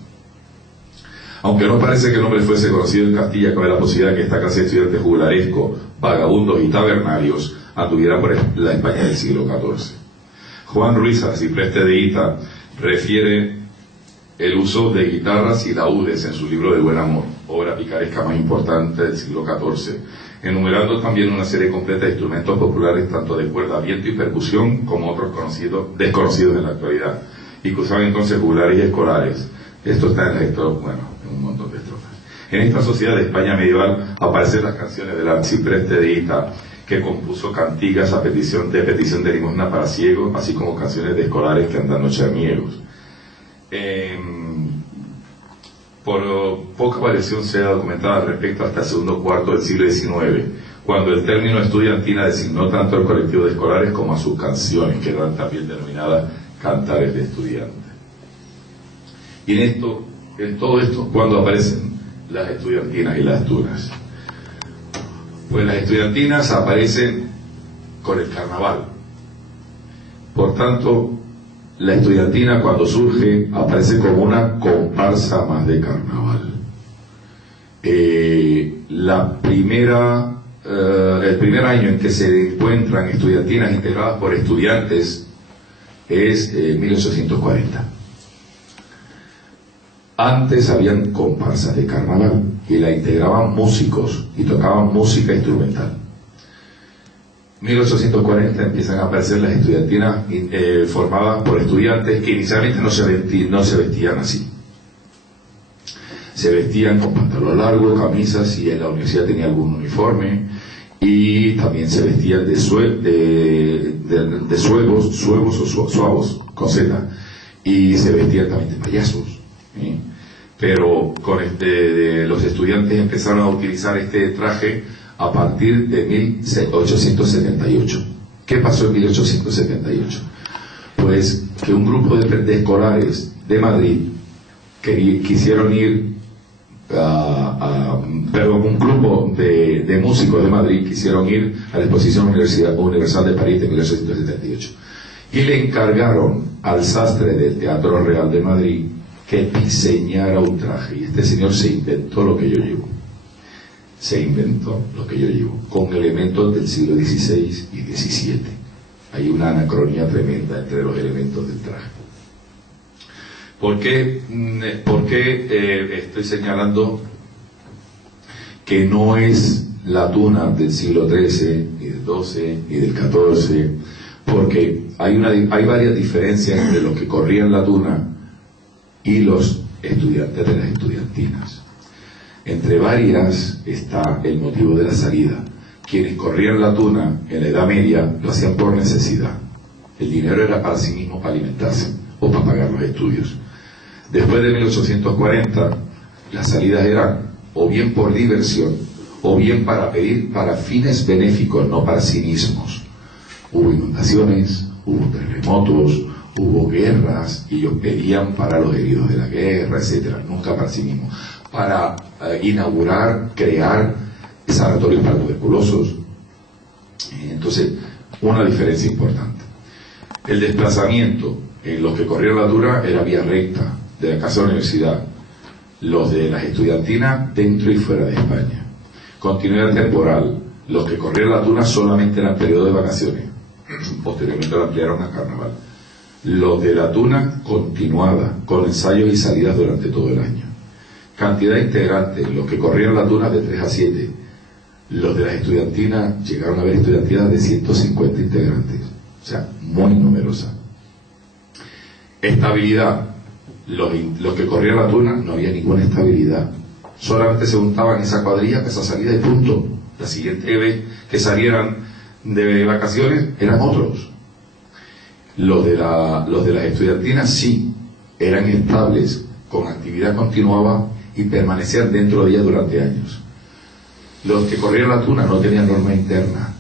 Aunque no parece que el nombre fuese conocido en Castilla, cabe la posibilidad de que esta clase de estudiantes juglarescos, vagabundos y tabernarios anduviera por la España del siglo XIV. Juan Ruiz Arcipreste de Hita refiere el uso de guitarras y laúdes en su libro de Buen Amor, obra picaresca más importante del siglo XIV, enumerando también una serie completa de instrumentos populares tanto de cuerda, viento y percusión como otros desconocidos en la actualidad, y que usaban entonces juglares y escolares. Esto está en un montón de estrofas. En esta sociedad de España medieval aparecen las canciones del Arcipreste de Hita, que compuso cantigas de petición de limosna para ciegos, así como canciones de escolares que andan nocherniegos. Por poca variación se ha documentado al respecto hasta el segundo cuarto del siglo XIX, cuando el término estudiantina designó tanto al colectivo de escolares como a sus canciones, que eran también denominadas cantares de estudiantes. Y en todo esto, ¿cuándo aparecen las estudiantinas y las tunas? Pues las estudiantinas aparecen con el carnaval. Por tanto, la estudiantina, cuando surge, aparece como una comparsa más de carnaval. El primer año en que se encuentran estudiantinas integradas por estudiantes es 1840. Antes habían comparsas de carnaval y la integraban músicos y tocaban música instrumental. 1840 empiezan a aparecer las estudiantinas formadas por estudiantes que inicialmente no se vestían así. Se vestían con pantalón largo, camisas, y en la universidad tenía algún uniforme, y también se vestían de suevos o suavos, con Z, y se vestían también de payasos, ¿sí? Pero los estudiantes empezaron a utilizar este traje a partir de 1878. ¿Qué pasó en 1878? Pues que un grupo de escolares de Madrid quisieron ir un grupo de músicos de Madrid quisieron ir a la Exposición Universal de París de 1878 y le encargaron al sastre del Teatro Real de Madrid que diseñara un traje, y este señor se inventó lo que yo llevo. Con elementos del siglo XVI y XVII. Hay una anacronía tremenda entre los elementos del traje. ¿Por qué estoy señalando que no es la tuna del siglo XIII, ni del XII, ni del XIV? Porque hay varias diferencias entre los que corrían la tuna y los estudiantes de las estudiantinas. Entre varias está el motivo de la salida. Quienes corrían la tuna en la Edad Media lo hacían por necesidad. El dinero era para sí mismo, para alimentarse o para pagar los estudios. Después de 1840, las salidas eran o bien por diversión o bien para pedir para fines benéficos, no para sí mismos. Hubo inundaciones, hubo terremotos, hubo guerras, y ellos pedían para los heridos de la guerra, etcétera, nunca para sí mismos. Para inaugurar, crear sanatorios para tuberculosos. Entonces, una diferencia importante. El desplazamiento en los que corrieron la tuna era vía recta, de la casa de la universidad. Los de las estudiantinas dentro y fuera de España. Continuidad temporal. Los que corrieron la tuna solamente eran periodo de vacaciones. Posteriormente lo ampliaron a carnaval. Los de la tuna continuada, con ensayos y salidas durante todo el año. Cantidad de integrantes. Los que corrieron la tuna de 3 a 7. Los de las estudiantinas llegaron a haber estudiantinas de 150 integrantes. O sea, muy numerosa. Estabilidad. Los que corrían la tuna no había ninguna estabilidad. Solamente se juntaban esa cuadrilla, esa salida y punto. La siguiente vez que salieran de vacaciones eran otros. Los de las estudiantinas sí eran estables, con actividad continuada y permanecían dentro de ella durante años. Los que corrían la tuna no tenían norma interna.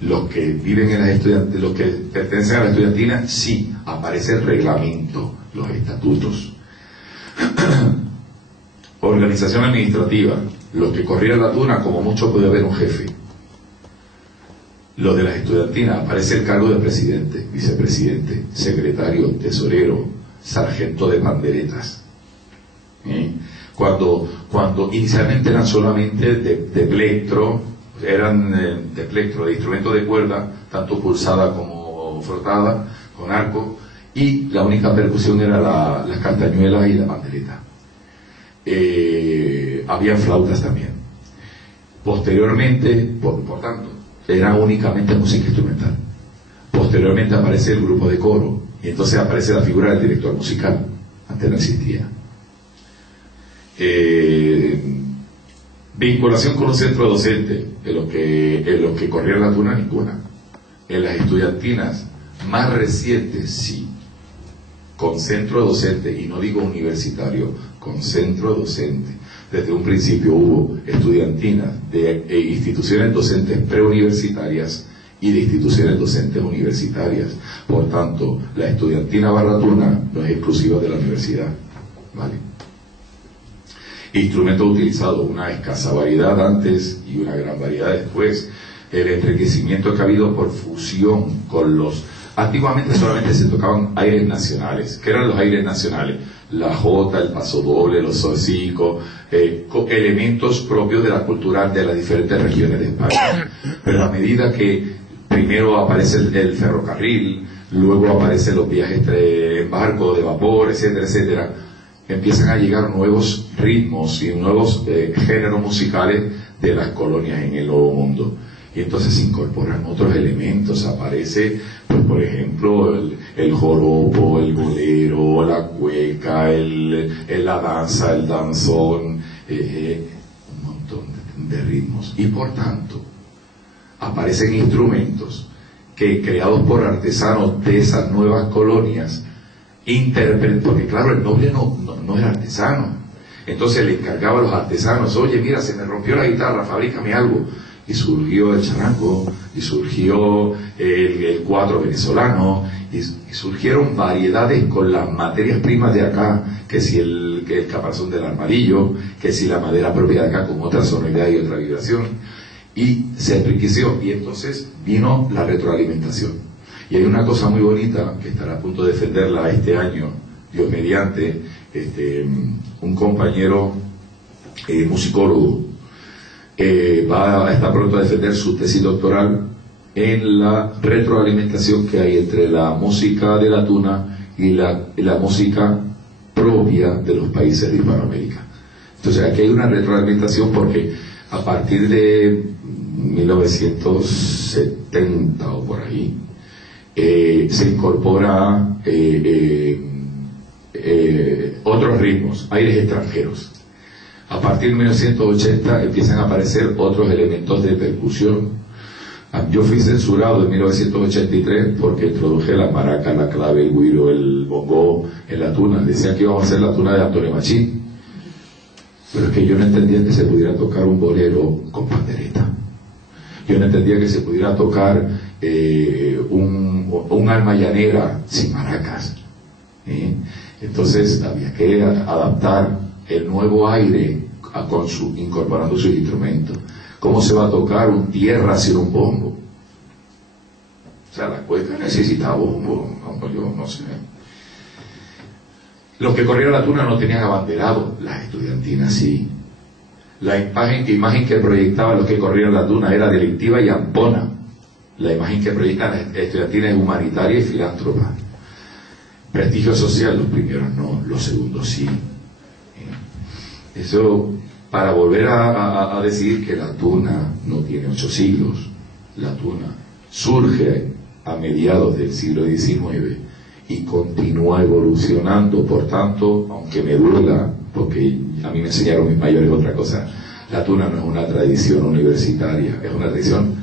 Los que viven en las estudiantes, los que pertenecen a la estudiantina, sí, aparece el reglamento, los estatutos. Organización administrativa. Los que corrían la tuna, como mucho puede haber un jefe. Los de las estudiantinas, aparece el cargo de presidente, vicepresidente, secretario, tesorero, sargento de panderetas. Cuando inicialmente eran solamente de plectro, de instrumento de cuerda, tanto pulsada como frotada, con arco, y la única percusión era las castañuelas y la pandereta. Había flautas también. Posteriormente, por tanto, era únicamente música instrumental. Posteriormente aparece el grupo de coro, y entonces aparece la figura del director musical. Antes no existía. Vinculación con un centro docente. En los que corrían la tuna, ninguna. En las estudiantinas más recientes, sí, con centro docente, y no digo universitario, con centro docente. Desde un principio hubo estudiantinas de instituciones docentes preuniversitarias y de instituciones docentes universitarias. Por tanto, la estudiantina barratuna no es exclusiva de la universidad, ¿vale? Instrumentos utilizados, una escasa variedad antes y una gran variedad después. El enriquecimiento que ha habido por fusión con los... Antiguamente solamente se tocaban aires nacionales. ¿Qué eran los aires nacionales? La jota, el pasodoble, los zorcicos, elementos propios de la cultura de las diferentes regiones de España. Pero a medida que primero aparece el ferrocarril, luego aparecen los viajes en barco, de vapor, etcétera, etcétera, empiezan a llegar nuevos ritmos y nuevos géneros musicales de las colonias en el Nuevo Mundo. Y entonces se incorporan otros elementos, aparece, pues, por ejemplo, el joropo, el bolero, la cueca, la danza, el danzón, un montón de ritmos. Y por tanto, aparecen instrumentos que, creados por artesanos de esas nuevas colonias, porque claro, el noble no era artesano. Entonces le encargaba a los artesanos: oye, mira, se me rompió la guitarra, fabrícame algo. Y surgió el charango, y surgió el cuatro venezolano, y surgieron variedades con las materias primas de acá, que si el caparazón del armadillo, que si la madera propia de acá con otra sonoridad y otra vibración, y se enriqueció. Y entonces vino la retroalimentación. Y hay una cosa muy bonita, que estará a punto de defenderla este año, Dios mediante, un compañero musicólogo, está pronto a defender su tesis doctoral en la retroalimentación que hay entre la música de la tuna y la música propia de los países de Hispanoamérica. Entonces aquí hay una retroalimentación porque a partir de 1970 o por ahí se incorpora otros ritmos, aires extranjeros. A partir de 1980 empiezan a aparecer otros elementos de percusión. Yo fui censurado en 1983 porque introduje la maraca, la clave, el güiro, el bongo en la tuna. Decían que íbamos a hacer la tuna de Antonio Machín. Pero es que yo no entendía que se pudiera tocar un bolero con pandereta. Yo no entendía que se pudiera tocar un alma llanera sin maracas. Entonces había que adaptar el nuevo aire incorporando sus instrumentos. ¿Cómo se va a tocar un tierra sin un bombo? O sea, la cueca necesitaba bombo, yo no sé. Los que corrieron la tuna no tenían abanderado, las estudiantinas sí. La imagen que proyectaban los que corrieron la tuna era delictiva y ampona. La imagen que proyectan las estudiantinas es humanitaria y filántropa. Prestigio social, los primeros no, los segundos sí. Eso para volver a decir que la tuna no tiene 8 siglos. La tuna surge a mediados del siglo XIX y continúa evolucionando. Por tanto, aunque me duela, porque a mí me enseñaron mis mayores otra cosa, la tuna no es una tradición universitaria, es una tradición,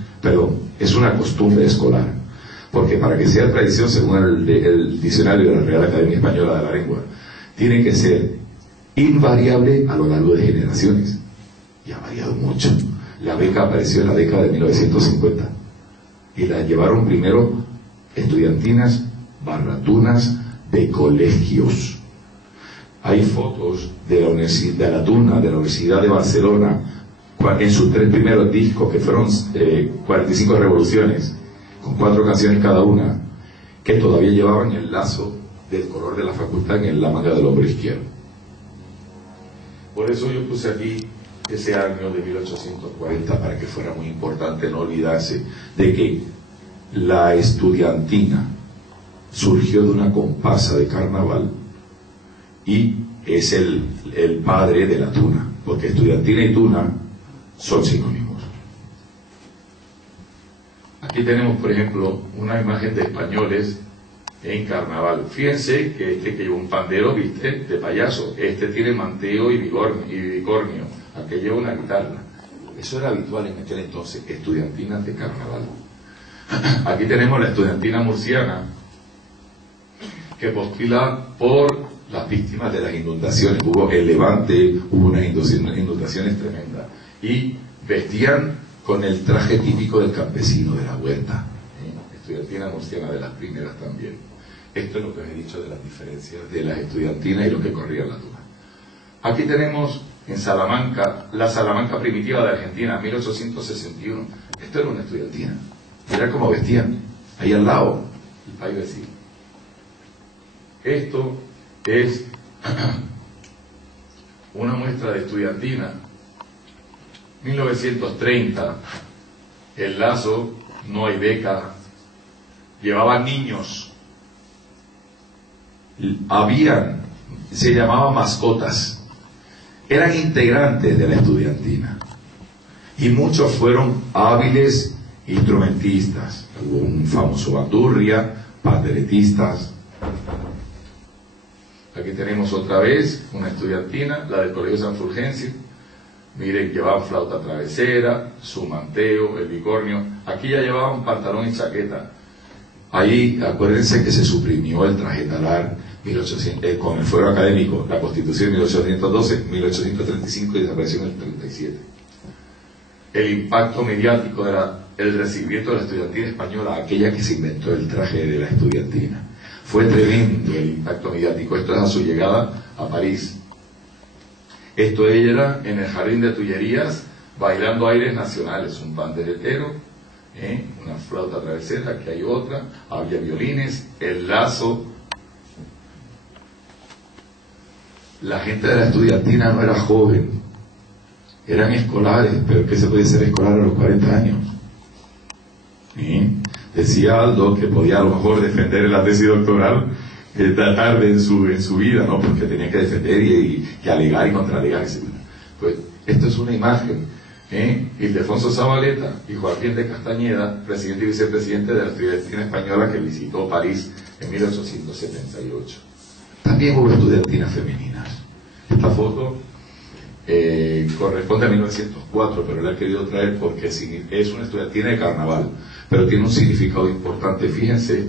es una costumbre escolar. Porque para que sea tradición, según el diccionario de la Real Academia Española de la Lengua, tiene que ser invariable a lo largo de generaciones. Y ha variado mucho. La beca apareció en la década de 1950 y la llevaron primero estudiantinas barratunas de colegios. Hay fotos de la Universidad de la Tuna, de la Universidad de Barcelona, en sus 3 primeros discos, que fueron 45 revoluciones, con 4 canciones cada una, que todavía llevaban el lazo del color de la facultad en la manga del hombro izquierdo. Por eso yo puse aquí ese año de 1840 para que fuera muy importante no olvidarse de que la estudiantina surgió de una comparsa de carnaval y es el padre de la tuna, porque estudiantina y tuna son sinónimos. Aquí tenemos, por ejemplo, una imagen de españoles en carnaval. Fíjense que este que lleva un pandero viste de payaso, este tiene manteo y bicornio, aquel lleva una guitarra. Eso era habitual en aquel entonces, estudiantinas de carnaval. Aquí tenemos la estudiantina murciana, que postula por las víctimas de las inundaciones. Hubo el Levante, hubo unas inundaciones tremendas, y vestían con el traje típico del campesino de la huerta. Estudiantina murciana, de las primeras también. Esto es lo que os he dicho de las diferencias de las estudiantinas y lo que corría la tuna. Aquí tenemos en Salamanca, la Salamanca primitiva de Argentina, 1861. Esto era una estudiantina. Mirá cómo vestían, ahí al lado, el país vecino. Esto es una muestra de estudiantina. 1930, el lazo, no hay beca, llevaban niños. Habían se llamaban mascotas, eran integrantes de la estudiantina y muchos fueron hábiles instrumentistas. Hubo un famoso bandurria, panderetistas. Aquí tenemos otra vez una estudiantina, la del Colegio San Fulgencio. Miren, llevaban flauta travesera, su manteo, el bicornio. Aquí ya llevaban pantalón y chaqueta. Ahí, acuérdense que se suprimió el traje talar con el fuero académico, la Constitución de 1812, 1835 y desapareció en el 37. El impacto mediático era el recibimiento de la estudiantina española, aquella que se inventó el traje de la estudiantina. Fue tremendo el impacto mediático. Esto es a su llegada a París. Esto era en el Jardín de Tullerías, bailando aires nacionales, un panderetero, una flauta travesera, que hay otra, había violines, el lazo. La gente de la estudiantina no era joven, eran escolares, pero ¿qué se puede ser escolar a los 40 años? Decía Aldo que podía a lo mejor defender la tesis doctoral tarde en su vida, ¿no? Porque tenía que defender y alegar y contraalegar, etc. Pues esto es una imagen. Ildefonso Zabaleta y Joaquín de Castañeda, presidente y vicepresidente de la estudiantina española que visitó París en 1878. También hubo estudiantinas femeninas. Esta foto corresponde a 1904, pero la he querido traer porque es una estudiantina de carnaval, pero tiene un significado importante. Fíjense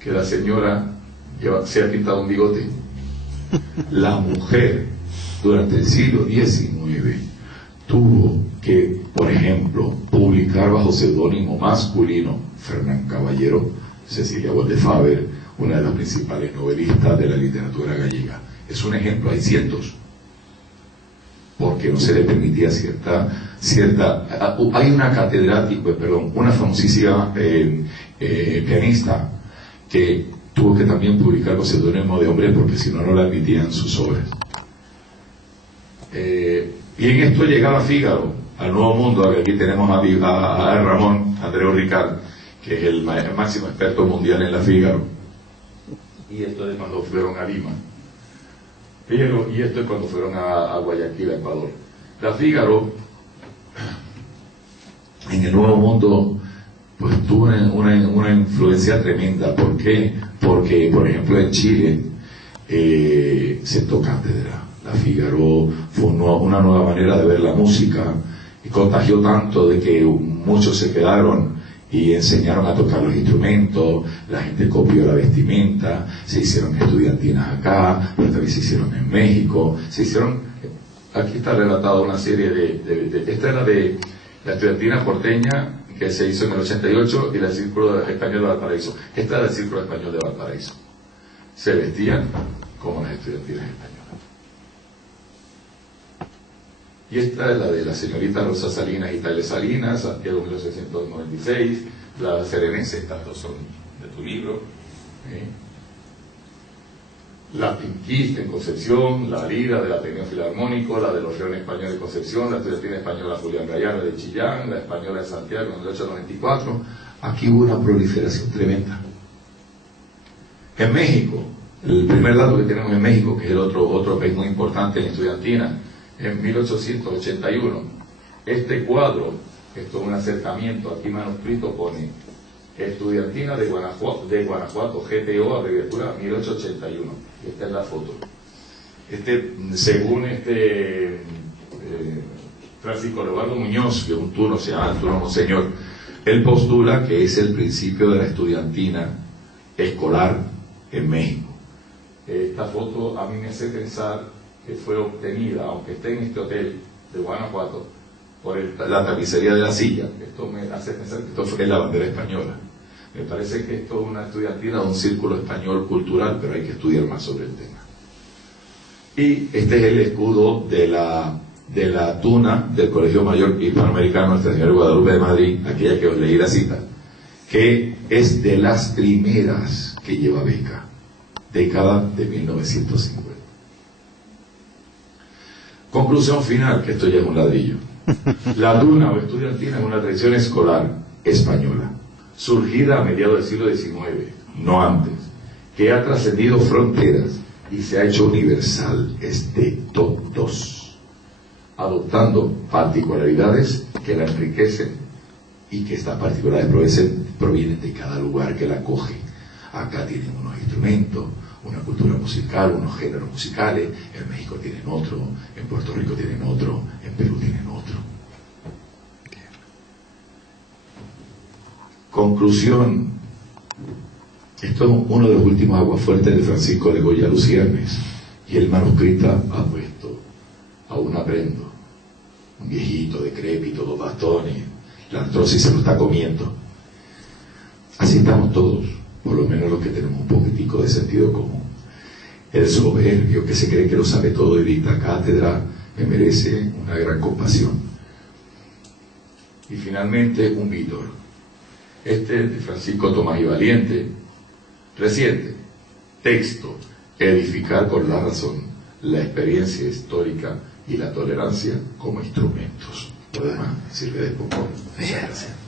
que la señora se ha pintado un bigote. La mujer durante el siglo XIX tuvo que, por ejemplo, publicar bajo seudónimo masculino Fernán Caballero, Cecilia Wolde-Faber, una de las principales novelistas de la literatura gallega. Es un ejemplo, hay cientos, porque no se le permitía hay una catedrática, una famosísima pianista que tuvo que también publicar con seudónimo de hombre porque si no, no la admitían sus obras. Y en esto llegaba Fígaro al Nuevo Mundo. Aquí tenemos a Ramón Andreu Ricard, que es el máximo experto mundial en la Fígaro. Y esto es cuando fueron a Lima. Y esto es cuando fueron a Guayaquil, a Ecuador. La Fígaro, en el Nuevo Mundo, pues tuvo una influencia tremenda. ¿Por qué? Porque, por ejemplo, en Chile sentó cátedra. La Fígaro fue una nueva manera de ver la música y contagió tanto de que muchos se quedaron y enseñaron a tocar los instrumentos, la gente copió la vestimenta, se hicieron estudiantinas acá, pero también se hicieron en México, aquí está relatada una serie esta era de la estudiantina porteña que se hizo en el 88 y del Círculo Español de Valparaíso. Esta era del Círculo Español de Valparaíso. Se vestían como las estudiantinas españolas. Y esta es la de la señorita Rosa Salinas y Taile Salinas, Santiago 1896, la Serenense, estas dos son de tu libro. La Pinquista en Concepción, la Lira del Ateneo Filarmónico, la del Orfeón Español de Concepción, la estudiantina española Julián Gallardo de Chillán, la española de Santiago en 1894. Aquí hubo una proliferación tremenda. En México, el primer dato que tenemos en México, que es el otro país muy importante en estudiantina, en 1881, este cuadro, esto es un acercamiento, aquí manuscrito pone Estudiantina de Guanajuato, GTO, abreviatura 1881. Esta es la foto. Según Francisco Leobardo Muñoz, que un turno se llama turno monseñor, él postula que es el principio de la estudiantina escolar en México. Esta foto a mí me hace pensar que fue obtenida, aunque esté en este hotel de Guanajuato, por la tapicería de la silla. Esto me hace pensar que esto fue la bandera española. Me parece que esto es una estudiantina de un círculo español cultural, pero hay que estudiar más sobre el tema. Y este es el escudo de la tuna del Colegio Mayor Hispanoamericano Nuestra Señora de Guadalupe de Madrid, aquella que os leí la cita, que es de las primeras que lleva beca, década de 1950. Conclusión final, que esto ya es un ladrillo. La tuna o estudiantina es una tradición escolar española, surgida a mediados del siglo XIX, no antes, que ha trascendido fronteras y se ha hecho universal, es de todos, adoptando particularidades que la enriquecen y que estas particularidades provienen de cada lugar que la acoge. Acá tienen unos instrumentos, una cultura musical, unos géneros musicales, en México tienen otro, en Puerto Rico tienen otro, en Perú tienen otro. Conclusión. Esto es uno de los últimos aguafuertes de Francisco de Goya Luciernes, y el manuscrito ha puesto a un aprendo, un viejito decrépito, dos bastones, la artrosis se lo está comiendo. Así estamos todos, por lo menos los que tenemos un poquitico de sentido común. El soberbio que se cree que lo sabe todo y dicta cátedra me merece una gran compasión. Y finalmente un Vítor, este de Francisco Tomás y Valiente, reciente, texto, edificar por la razón, la experiencia histórica y la tolerancia como instrumentos. Lo demás sirve de poco. Muchas gracias.